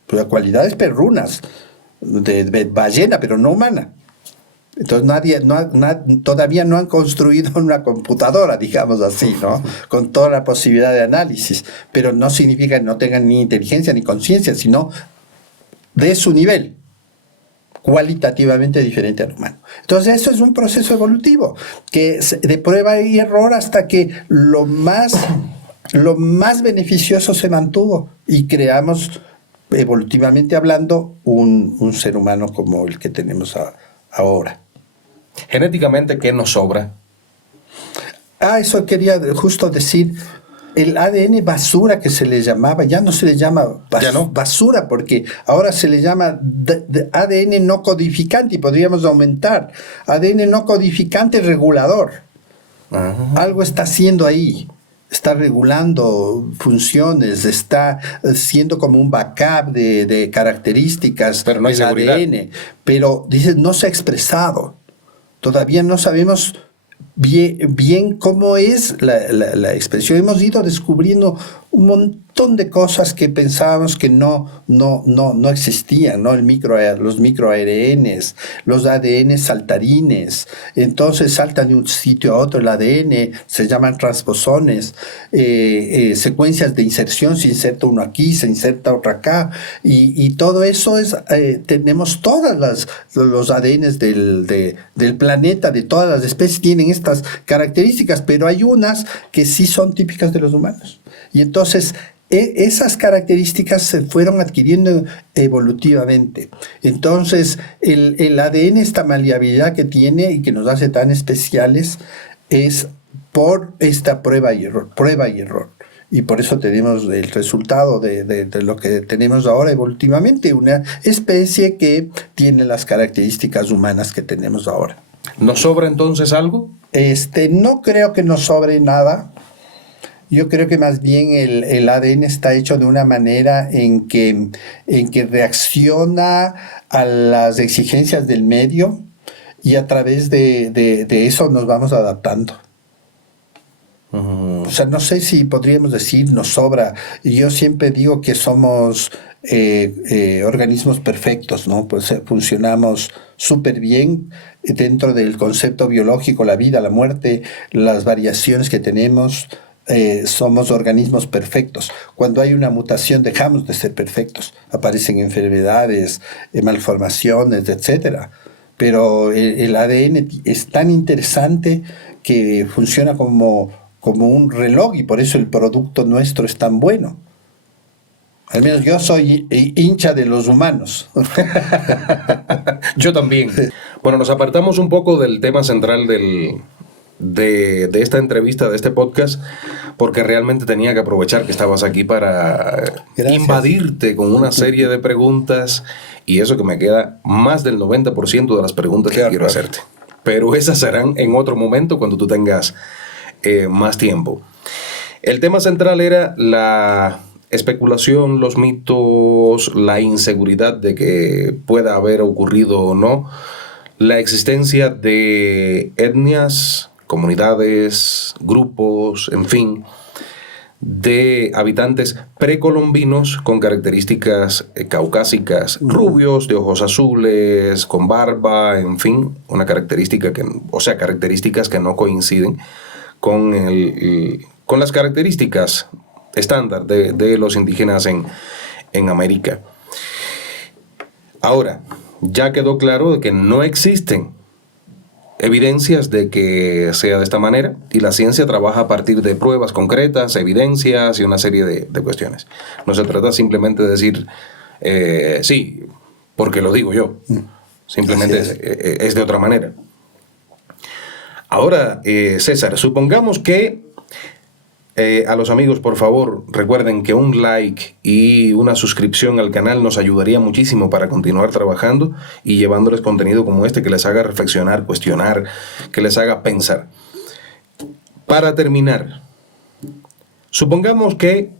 pues cualidades perrunas de ballena, pero no humana. Entonces todavía no han construido una computadora, digamos así, ¿no? Con toda la posibilidad de análisis, pero no significa que no tengan ni inteligencia ni conciencia, sino de su nivel, cualitativamente diferente al humano. Entonces eso es un proceso evolutivo, que de prueba y error hasta que lo más beneficioso se mantuvo y creamos, evolutivamente hablando, un ser humano como el que tenemos ahora. Genéticamente, ¿qué nos sobra? Eso quería justo decir. El ADN basura que se le llamaba, ya no se le llama basura, porque ahora se le llama ADN no codificante y podríamos aumentar. ADN no codificante regulador. Ajá. Algo está haciendo ahí. Está regulando funciones, está siendo como un backup de características pero no hay del seguridad. ADN. Pero dice, no se ha expresado. Todavía no sabemos bien cómo es la expresión. Hemos ido descubriendo un montón de cosas que pensábamos que no existían, ¿no? Los microARNs, los ADN saltarines. Entonces saltan de un sitio a otro el ADN, se llaman transposones, secuencias de inserción, se inserta uno aquí, se inserta otro acá, y todo eso tenemos todas los ADNs del planeta, de todas las especies tienen estas características, pero hay unas que sí son típicas de los humanos. Y entonces esas características se fueron adquiriendo evolutivamente. Entonces, el ADN, esta maleabilidad que tiene y que nos hace tan especiales, es por esta prueba y error. Y por eso tenemos el resultado de lo que tenemos ahora evolutivamente, una especie que tiene las características humanas que tenemos ahora. ¿Nos sobra entonces algo? No creo que nos sobre nada. Yo creo que más bien el ADN está hecho de una manera en que reacciona a las exigencias del medio y a través de eso nos vamos adaptando. O sea, no sé si podríamos decir nos sobra. Yo siempre digo que somos organismos perfectos, ¿no? Pues funcionamos súper bien dentro del concepto biológico, la vida, la muerte, las variaciones que tenemos. Somos organismos perfectos. Cuando hay una mutación dejamos de ser perfectos. Aparecen enfermedades, malformaciones, etc. Pero el ADN es tan interesante que funciona como un reloj y por eso el producto nuestro es tan bueno. Al menos yo soy hincha de los humanos. Yo también. Bueno, nos apartamos un poco del tema central de esta entrevista, de este podcast, porque realmente tenía que aprovechar que estabas aquí para invadirte con una serie de preguntas, y eso que me queda más del 90% de las preguntas que quiero hacerte. Pero esas serán en otro momento cuando tú tengas más tiempo. El tema central era la especulación, los mitos, la inseguridad de que pueda haber ocurrido o no la existencia de etnias, comunidades, grupos, en fin, de habitantes precolombinos con características caucásicas, rubios, de ojos azules, con barba, en fin, una característica características que no coinciden con las características estándar de los indígenas en América. Ahora, ya quedó claro de que no existen evidencias de que sea de esta manera, y la ciencia trabaja a partir de pruebas concretas, evidencias y una serie de cuestiones. No se trata simplemente de decir sí, porque lo digo yo. Simplemente es de otra manera. Ahora, César, supongamos que a los amigos, por favor, recuerden que un like y una suscripción al canal nos ayudaría muchísimo para continuar trabajando y llevándoles contenido como este que les haga reflexionar, cuestionar, que les haga pensar. Para terminar, supongamos que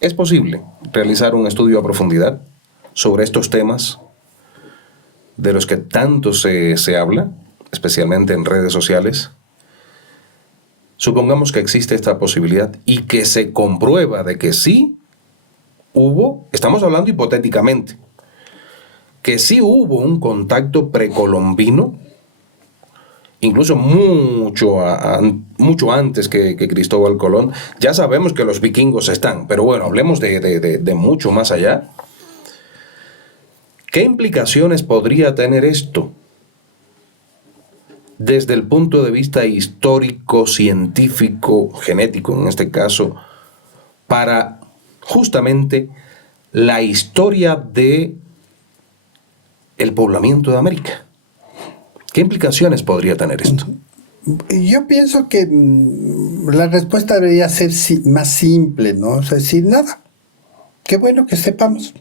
es posible realizar un estudio a profundidad sobre estos temas de los que tanto se habla, especialmente en redes sociales. Supongamos que existe esta posibilidad y que se comprueba de que sí hubo, estamos hablando hipotéticamente, que sí hubo un contacto precolombino, incluso mucho antes que Cristóbal Colón. Ya sabemos que los vikingos están, pero bueno, hablemos de mucho más allá. ¿Qué implicaciones podría tener esto desde el punto de vista histórico, científico, genético en este caso, para justamente la historia de el poblamiento de América? ¿Qué implicaciones podría tener esto? Yo pienso que la respuesta debería ser más simple, ¿no? O sea, decir nada. Qué bueno que sepamos.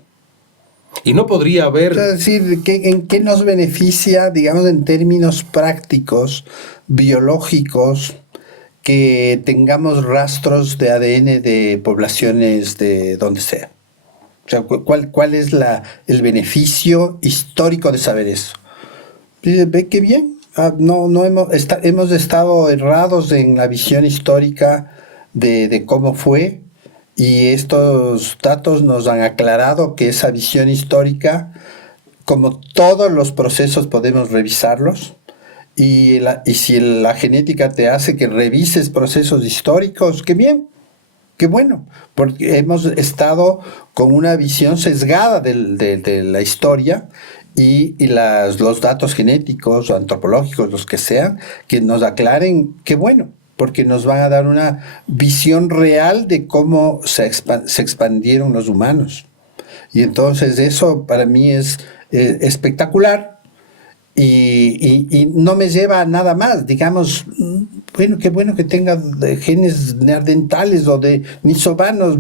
Y no podría haber... Es decir, ¿en qué nos beneficia, digamos, en términos prácticos, biológicos, que tengamos rastros de ADN de poblaciones de donde sea? O sea, ¿cuál es el beneficio histórico de saber eso? Ve que bien. Hemos estado errados en la visión histórica de cómo fue. Y estos datos nos han aclarado que esa visión histórica, como todos los procesos, podemos revisarlos. Y si la genética te hace que revises procesos históricos, qué bien, qué bueno. Porque hemos estado con una visión sesgada de la historia y los datos genéticos o antropológicos, los que sean, que nos aclaren, qué bueno. porque nos van a dar una visión real de cómo se expandieron los humanos. Y entonces eso para mí es espectacular y no me lleva a nada más. Digamos, qué bueno que tenga genes neandertales o denisovanos.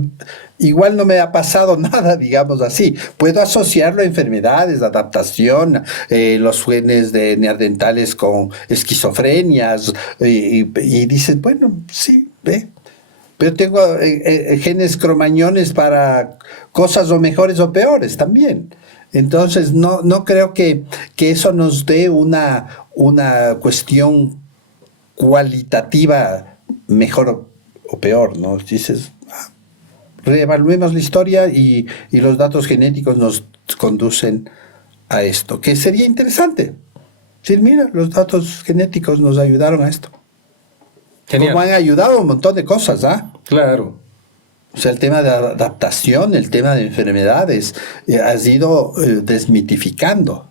Igual no me ha pasado nada, digamos así. Puedo asociarlo a enfermedades, adaptación, los genes de neandertales con esquizofrenias y dices, bueno, sí, ve. Pero tengo genes cromañones para cosas o mejores o peores también. Entonces, no creo que eso nos dé una cuestión cualitativa mejor o peor, ¿no? Dices, reevaluemos la historia y los datos genéticos nos conducen a esto, que sería interesante. Sí, mira, los datos genéticos nos ayudaron a esto. Genial. Como han ayudado a un montón de cosas, ¿ah? Claro. O sea, el tema de adaptación, el tema de enfermedades, ha ido desmitificando.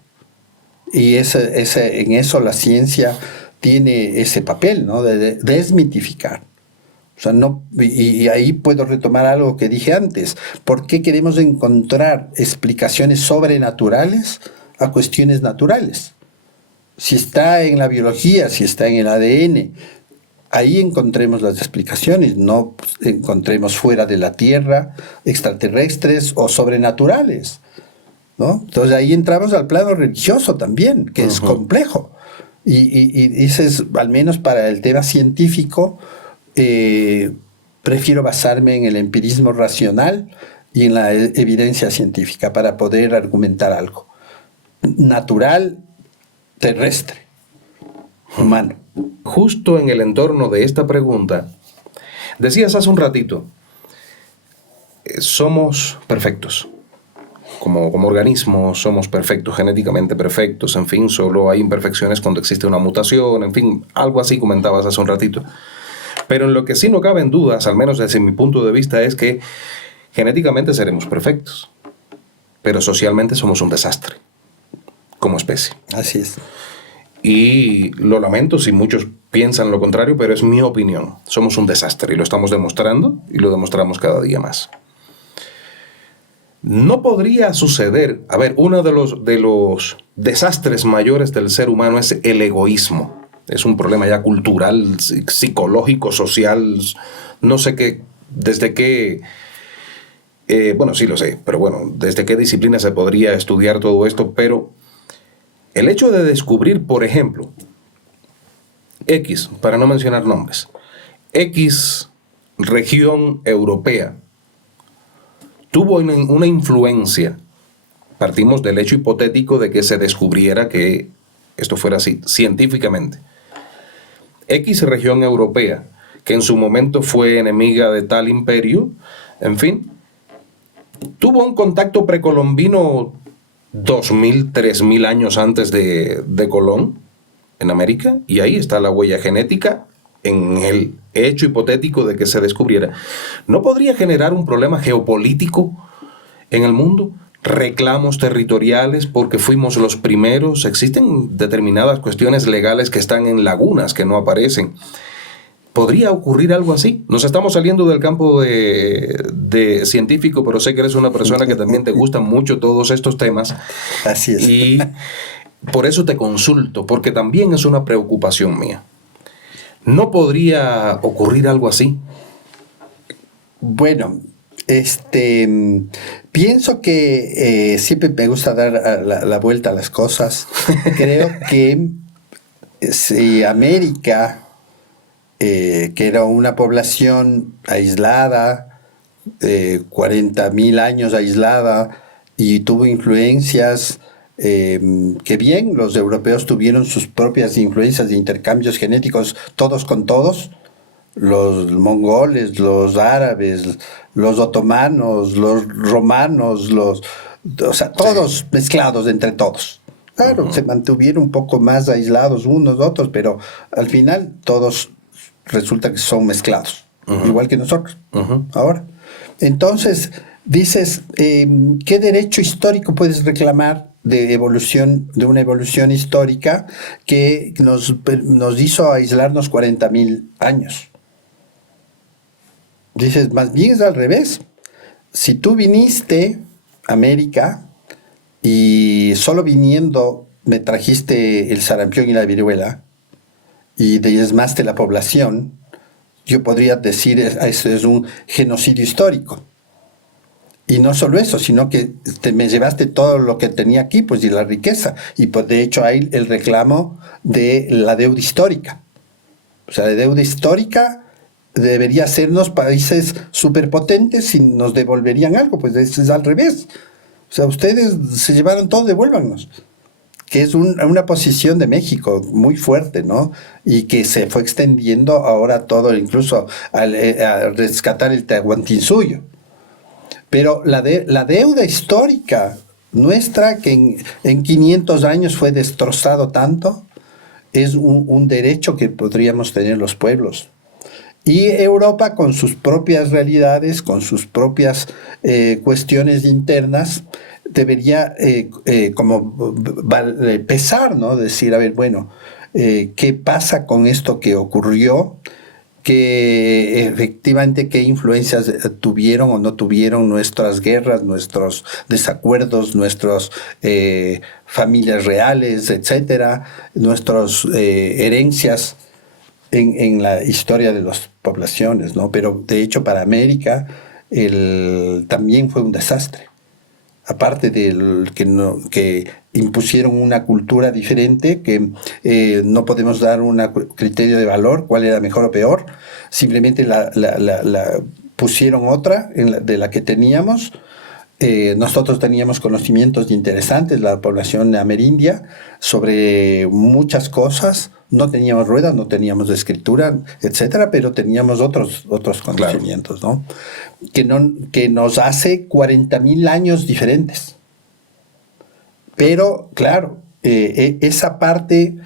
Y en eso la ciencia tiene ese papel, ¿no? De desmitificar. O sea, y ahí puedo retomar algo que dije antes. ¿Por qué queremos encontrar explicaciones sobrenaturales a cuestiones naturales? Si está en la biología, si está en el ADN, ahí encontremos las explicaciones, no encontremos fuera de la Tierra extraterrestres o sobrenaturales, ¿no? Entonces ahí entramos al plano religioso también, que es complejo. Y dices, al menos para el tema científico, prefiero basarme en el empirismo racional y en la evidencia científica para poder argumentar algo natural, terrestre, humano. Justo en el entorno de esta pregunta, decías hace un ratito, somos perfectos. Como organismos somos perfectos, genéticamente perfectos, en fin, solo hay imperfecciones cuando existe una mutación, en fin, algo así comentabas hace un ratito. Pero en lo que sí no caben dudas, al menos desde mi punto de vista, es que genéticamente seremos perfectos, pero socialmente somos un desastre, como especie. Así es. Y lo lamento si muchos piensan lo contrario, pero es mi opinión. Somos un desastre y lo estamos demostrando y lo demostramos cada día más. No podría suceder, a ver, uno de los desastres mayores del ser humano es el egoísmo. Es un problema ya cultural, psicológico, social, no sé qué, desde qué, bueno, sí lo sé, pero bueno, desde qué disciplina se podría estudiar todo esto, pero el hecho de descubrir, por ejemplo, X, para no mencionar nombres, X región europea, tuvo una influencia. Partimos del hecho hipotético de que se descubriera que esto fuera así, científicamente. X región europea, que en su momento fue enemiga de tal imperio, en fin, tuvo un contacto precolombino 2.000, 3.000 años antes de Colón en América, y ahí está la huella genética en el hecho hipotético de que se descubriera. ¿No podría generar un problema geopolítico en el mundo? Reclamos territoriales porque fuimos los primeros. Existen determinadas cuestiones legales que están en lagunas, que no aparecen. ¿Podría ocurrir algo así? Nos estamos saliendo del campo de científico, pero sé que eres una persona que también te gustan mucho todos estos temas. Así es. Y por eso te consulto, porque también es una preocupación mía. ¿No podría ocurrir algo así? Bueno, pienso que siempre me gusta dar la vuelta a las cosas. Creo que si América, que era una población aislada, 40.000 años aislada, y tuvo influencias, que bien, los europeos tuvieron sus propias influencias de intercambios genéticos, todos con todos, los mongoles, los árabes, los otomanos, los romanos, o sea, todos mezclados entre todos. Claro, se mantuvieron un poco más aislados unos de otros, pero al final todos resulta que son mezclados, igual que nosotros, ahora. Entonces, dices, ¿qué derecho histórico puedes reclamar de evolución, de una evolución histórica que nos hizo aislarnos 40.000 años. Dices, más bien es al revés. Si tú viniste a América y solo viniendo me trajiste el sarampión y la viruela y diezmaste la población, yo podría decir eso es un genocidio histórico. Y no solo eso, sino que me llevaste todo lo que tenía aquí, pues, y la riqueza. Y pues de hecho hay el reclamo de la deuda histórica. O sea, la deuda histórica debería hacernos países superpotentes y nos devolverían algo, pues es al revés. O sea, ustedes se llevaron todo, devuélvanos. Que es una posición de México muy fuerte, ¿no? Y que se fue extendiendo ahora todo, incluso a rescatar el Tahuantinsuyo. Pero la deuda histórica nuestra, que en 500 años fue destrozado tanto, es un derecho que podríamos tener los pueblos. Y Europa, con sus propias realidades, con sus propias cuestiones internas, debería como pesar, ¿no? Decir, a ver, bueno, ¿qué pasa con esto que ocurrió? Que efectivamente qué influencias tuvieron o no tuvieron nuestras guerras, nuestros desacuerdos, nuestras familias reales, etcétera, nuestras herencias en la historia de las poblaciones, ¿no? Pero de hecho para América también fue un desastre. Aparte de que impusieron una cultura diferente, que no podemos dar un criterio de valor, cuál era mejor o peor, simplemente la pusieron otra de la que teníamos. Nosotros teníamos conocimientos interesantes, la población amerindia, sobre muchas cosas. No teníamos ruedas, no teníamos escritura, etcétera, pero teníamos otros conocimientos, claro, ¿no? Que nos hace 40.000 años diferentes. Pero, claro, esa parte,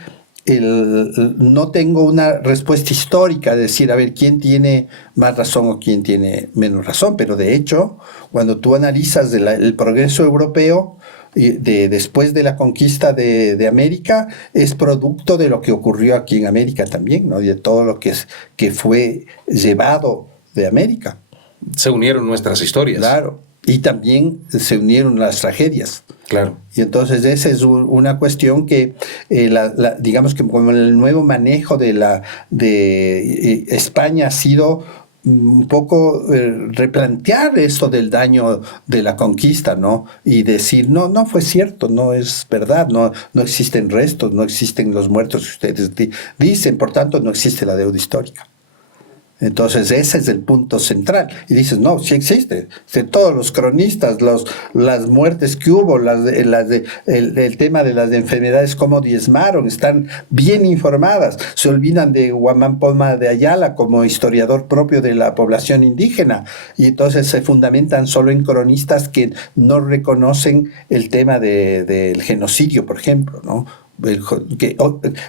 no tengo una respuesta histórica de decir, a ver, quién tiene más razón o quién tiene menos razón, pero de hecho, cuando tú analizas el progreso europeo, después de la conquista de América, es producto de lo que ocurrió aquí en América también, ¿no? Y de todo lo que fue llevado de América. Se unieron nuestras historias. Claro, y también se unieron las tragedias. Claro. Y entonces esa es una cuestión que, digamos que como el nuevo manejo de España ha sido un poco replantear esto del daño de la conquista, ¿no? Y decir, no fue cierto, no es verdad, no existen restos, no existen los muertos que ustedes dicen, por tanto no existe la deuda histórica. Entonces ese es el punto central. Y dices, no, sí existe. Todos los cronistas, las muertes que hubo, el tema de las enfermedades, cómo diezmaron, están bien informadas. Se olvidan de Huamán Poma de Ayala como historiador propio de la población indígena. Y entonces se fundamentan solo en cronistas que no reconocen el tema del genocidio, por ejemplo, ¿no?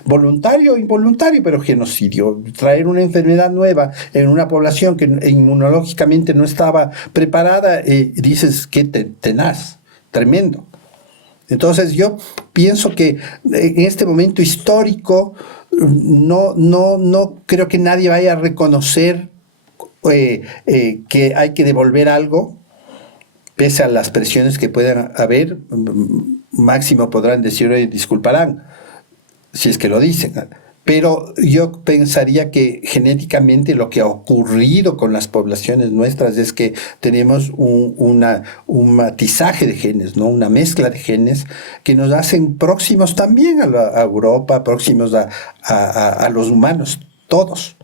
Voluntario o involuntario, pero genocidio. Traer una enfermedad nueva en una población que inmunológicamente no estaba preparada, dices que tenaz, tremendo. Entonces yo pienso que en este momento histórico no creo que nadie vaya a reconocer que hay que devolver algo, pese a las presiones que puedan haber. Máximo podrán decir, oye, disculparán, si es que lo dicen. Pero yo pensaría que genéticamente lo que ha ocurrido con las poblaciones nuestras es que tenemos un matizaje de genes, ¿no? Una mezcla de genes que nos hacen próximos también a Europa, próximos a los humanos, todos.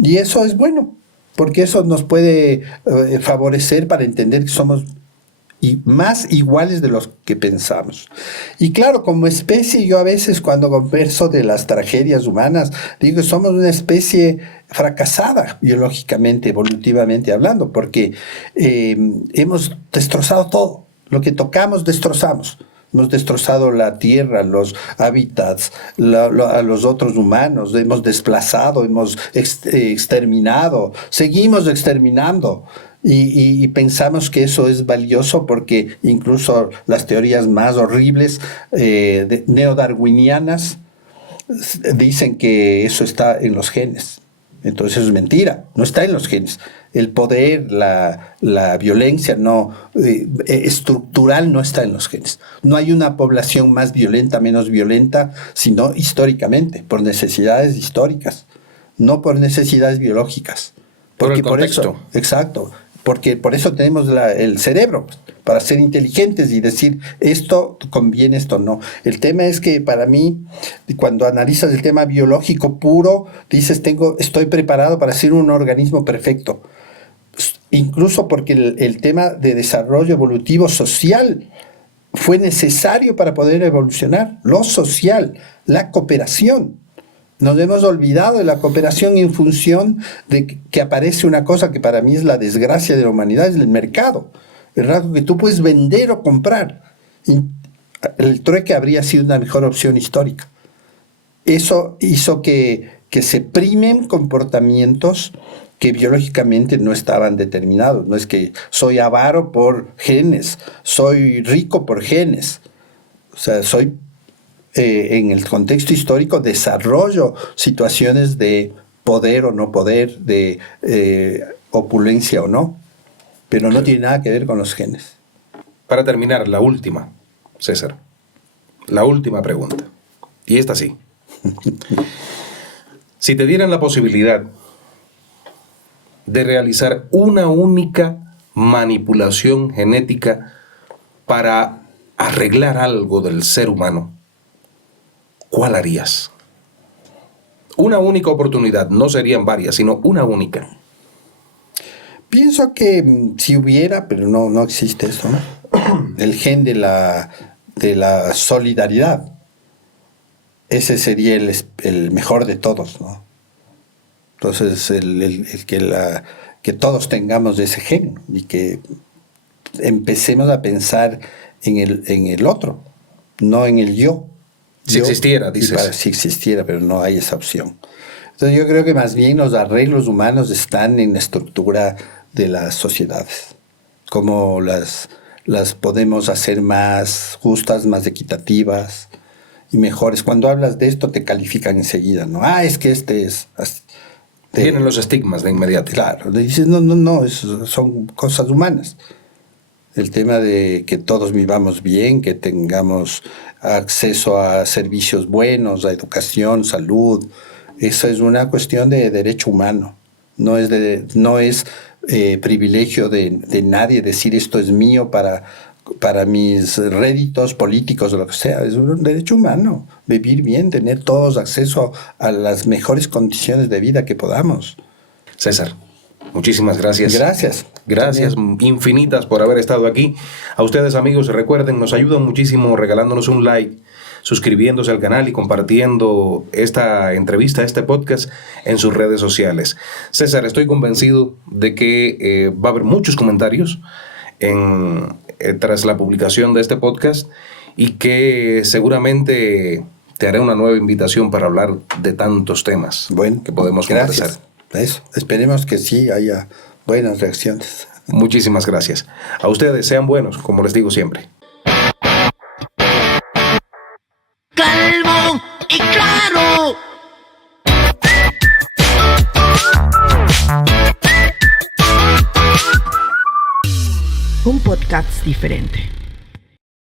Y eso es bueno, porque eso nos puede favorecer para entender que somos y más iguales de los que pensamos. Y claro, como especie, yo a veces cuando converso de las tragedias humanas, digo que somos una especie fracasada biológicamente, evolutivamente hablando, porque hemos destrozado todo. Lo que tocamos, destrozamos. hemos destrozado la tierra, los hábitats, a los otros humanos, hemos desplazado, hemos exterminado, seguimos exterminando. Y pensamos que eso es valioso porque incluso las teorías más horribles neodarwinianas dicen que eso está en los genes. Entonces es mentira, no está en los genes. El poder, la violencia estructural no está en los genes. No hay una población más violenta, menos violenta, sino históricamente, por necesidades históricas, no por necesidades biológicas. Porque por el contexto. Por eso, exacto. Porque por eso tenemos el cerebro, para ser inteligentes y decir esto conviene, esto no. El tema es que para mí, cuando analizas el tema biológico puro, dices, estoy preparado para ser un organismo perfecto. Incluso porque el tema de desarrollo evolutivo social fue necesario para poder evolucionar. Lo social, la cooperación. Nos hemos olvidado de la cooperación en función de que aparece una cosa que para mí es la desgracia de la humanidad, es el mercado. El rasgo que tú puedes vender o comprar. El trueque habría sido una mejor opción histórica. Eso hizo que se primen comportamientos que biológicamente no estaban determinados. No es que soy avaro por genes, soy rico por genes. O sea, soy... en el contexto histórico desarrollo situaciones de poder o no poder, de opulencia o no, pero no tiene nada que ver con los genes. Para terminar, la última, César, la última pregunta, y esta sí. Si te dieran la posibilidad de realizar una única manipulación genética para arreglar algo del ser humano, ¿cuál harías? Una única oportunidad, no serían varias, sino una única. Pienso que si hubiera, pero no existe eso, ¿no? El gen de la solidaridad. Ese sería el mejor de todos, ¿no? Entonces, que todos tengamos ese gen y que empecemos a pensar en el otro, no en el yo. Si existiera, dices. Si existiera, pero no hay esa opción. Entonces yo creo que más bien los arreglos humanos están en la estructura de las sociedades. Cómo las podemos hacer más justas, más equitativas y mejores. Cuando hablas de esto te califican enseguida, ¿no? Es que este es... Vienen los estigmas de inmediato. Claro, le dices, no, son cosas humanas. El tema de que todos vivamos bien, que tengamos acceso a servicios buenos, a educación, salud, eso es una cuestión de derecho humano. No es privilegio de nadie decir esto es mío para mis réditos políticos o lo que sea. Es un derecho humano, vivir bien, tener todos acceso a las mejores condiciones de vida que podamos. César, muchísimas gracias. Gracias también. Infinitas por haber estado aquí. A ustedes, amigos, recuerden, nos ayudan muchísimo regalándonos un like, suscribiéndose al canal y compartiendo esta entrevista, este podcast en sus redes sociales. César, estoy convencido de que va a haber muchos comentarios tras la publicación de este podcast y que seguramente te haré una nueva invitación para hablar de tantos temas que podemos conversar. Eso, esperemos que sí haya buenas reacciones. Muchísimas gracias. A ustedes, sean buenos, como les digo siempre. Calvo y claro. Un podcast diferente.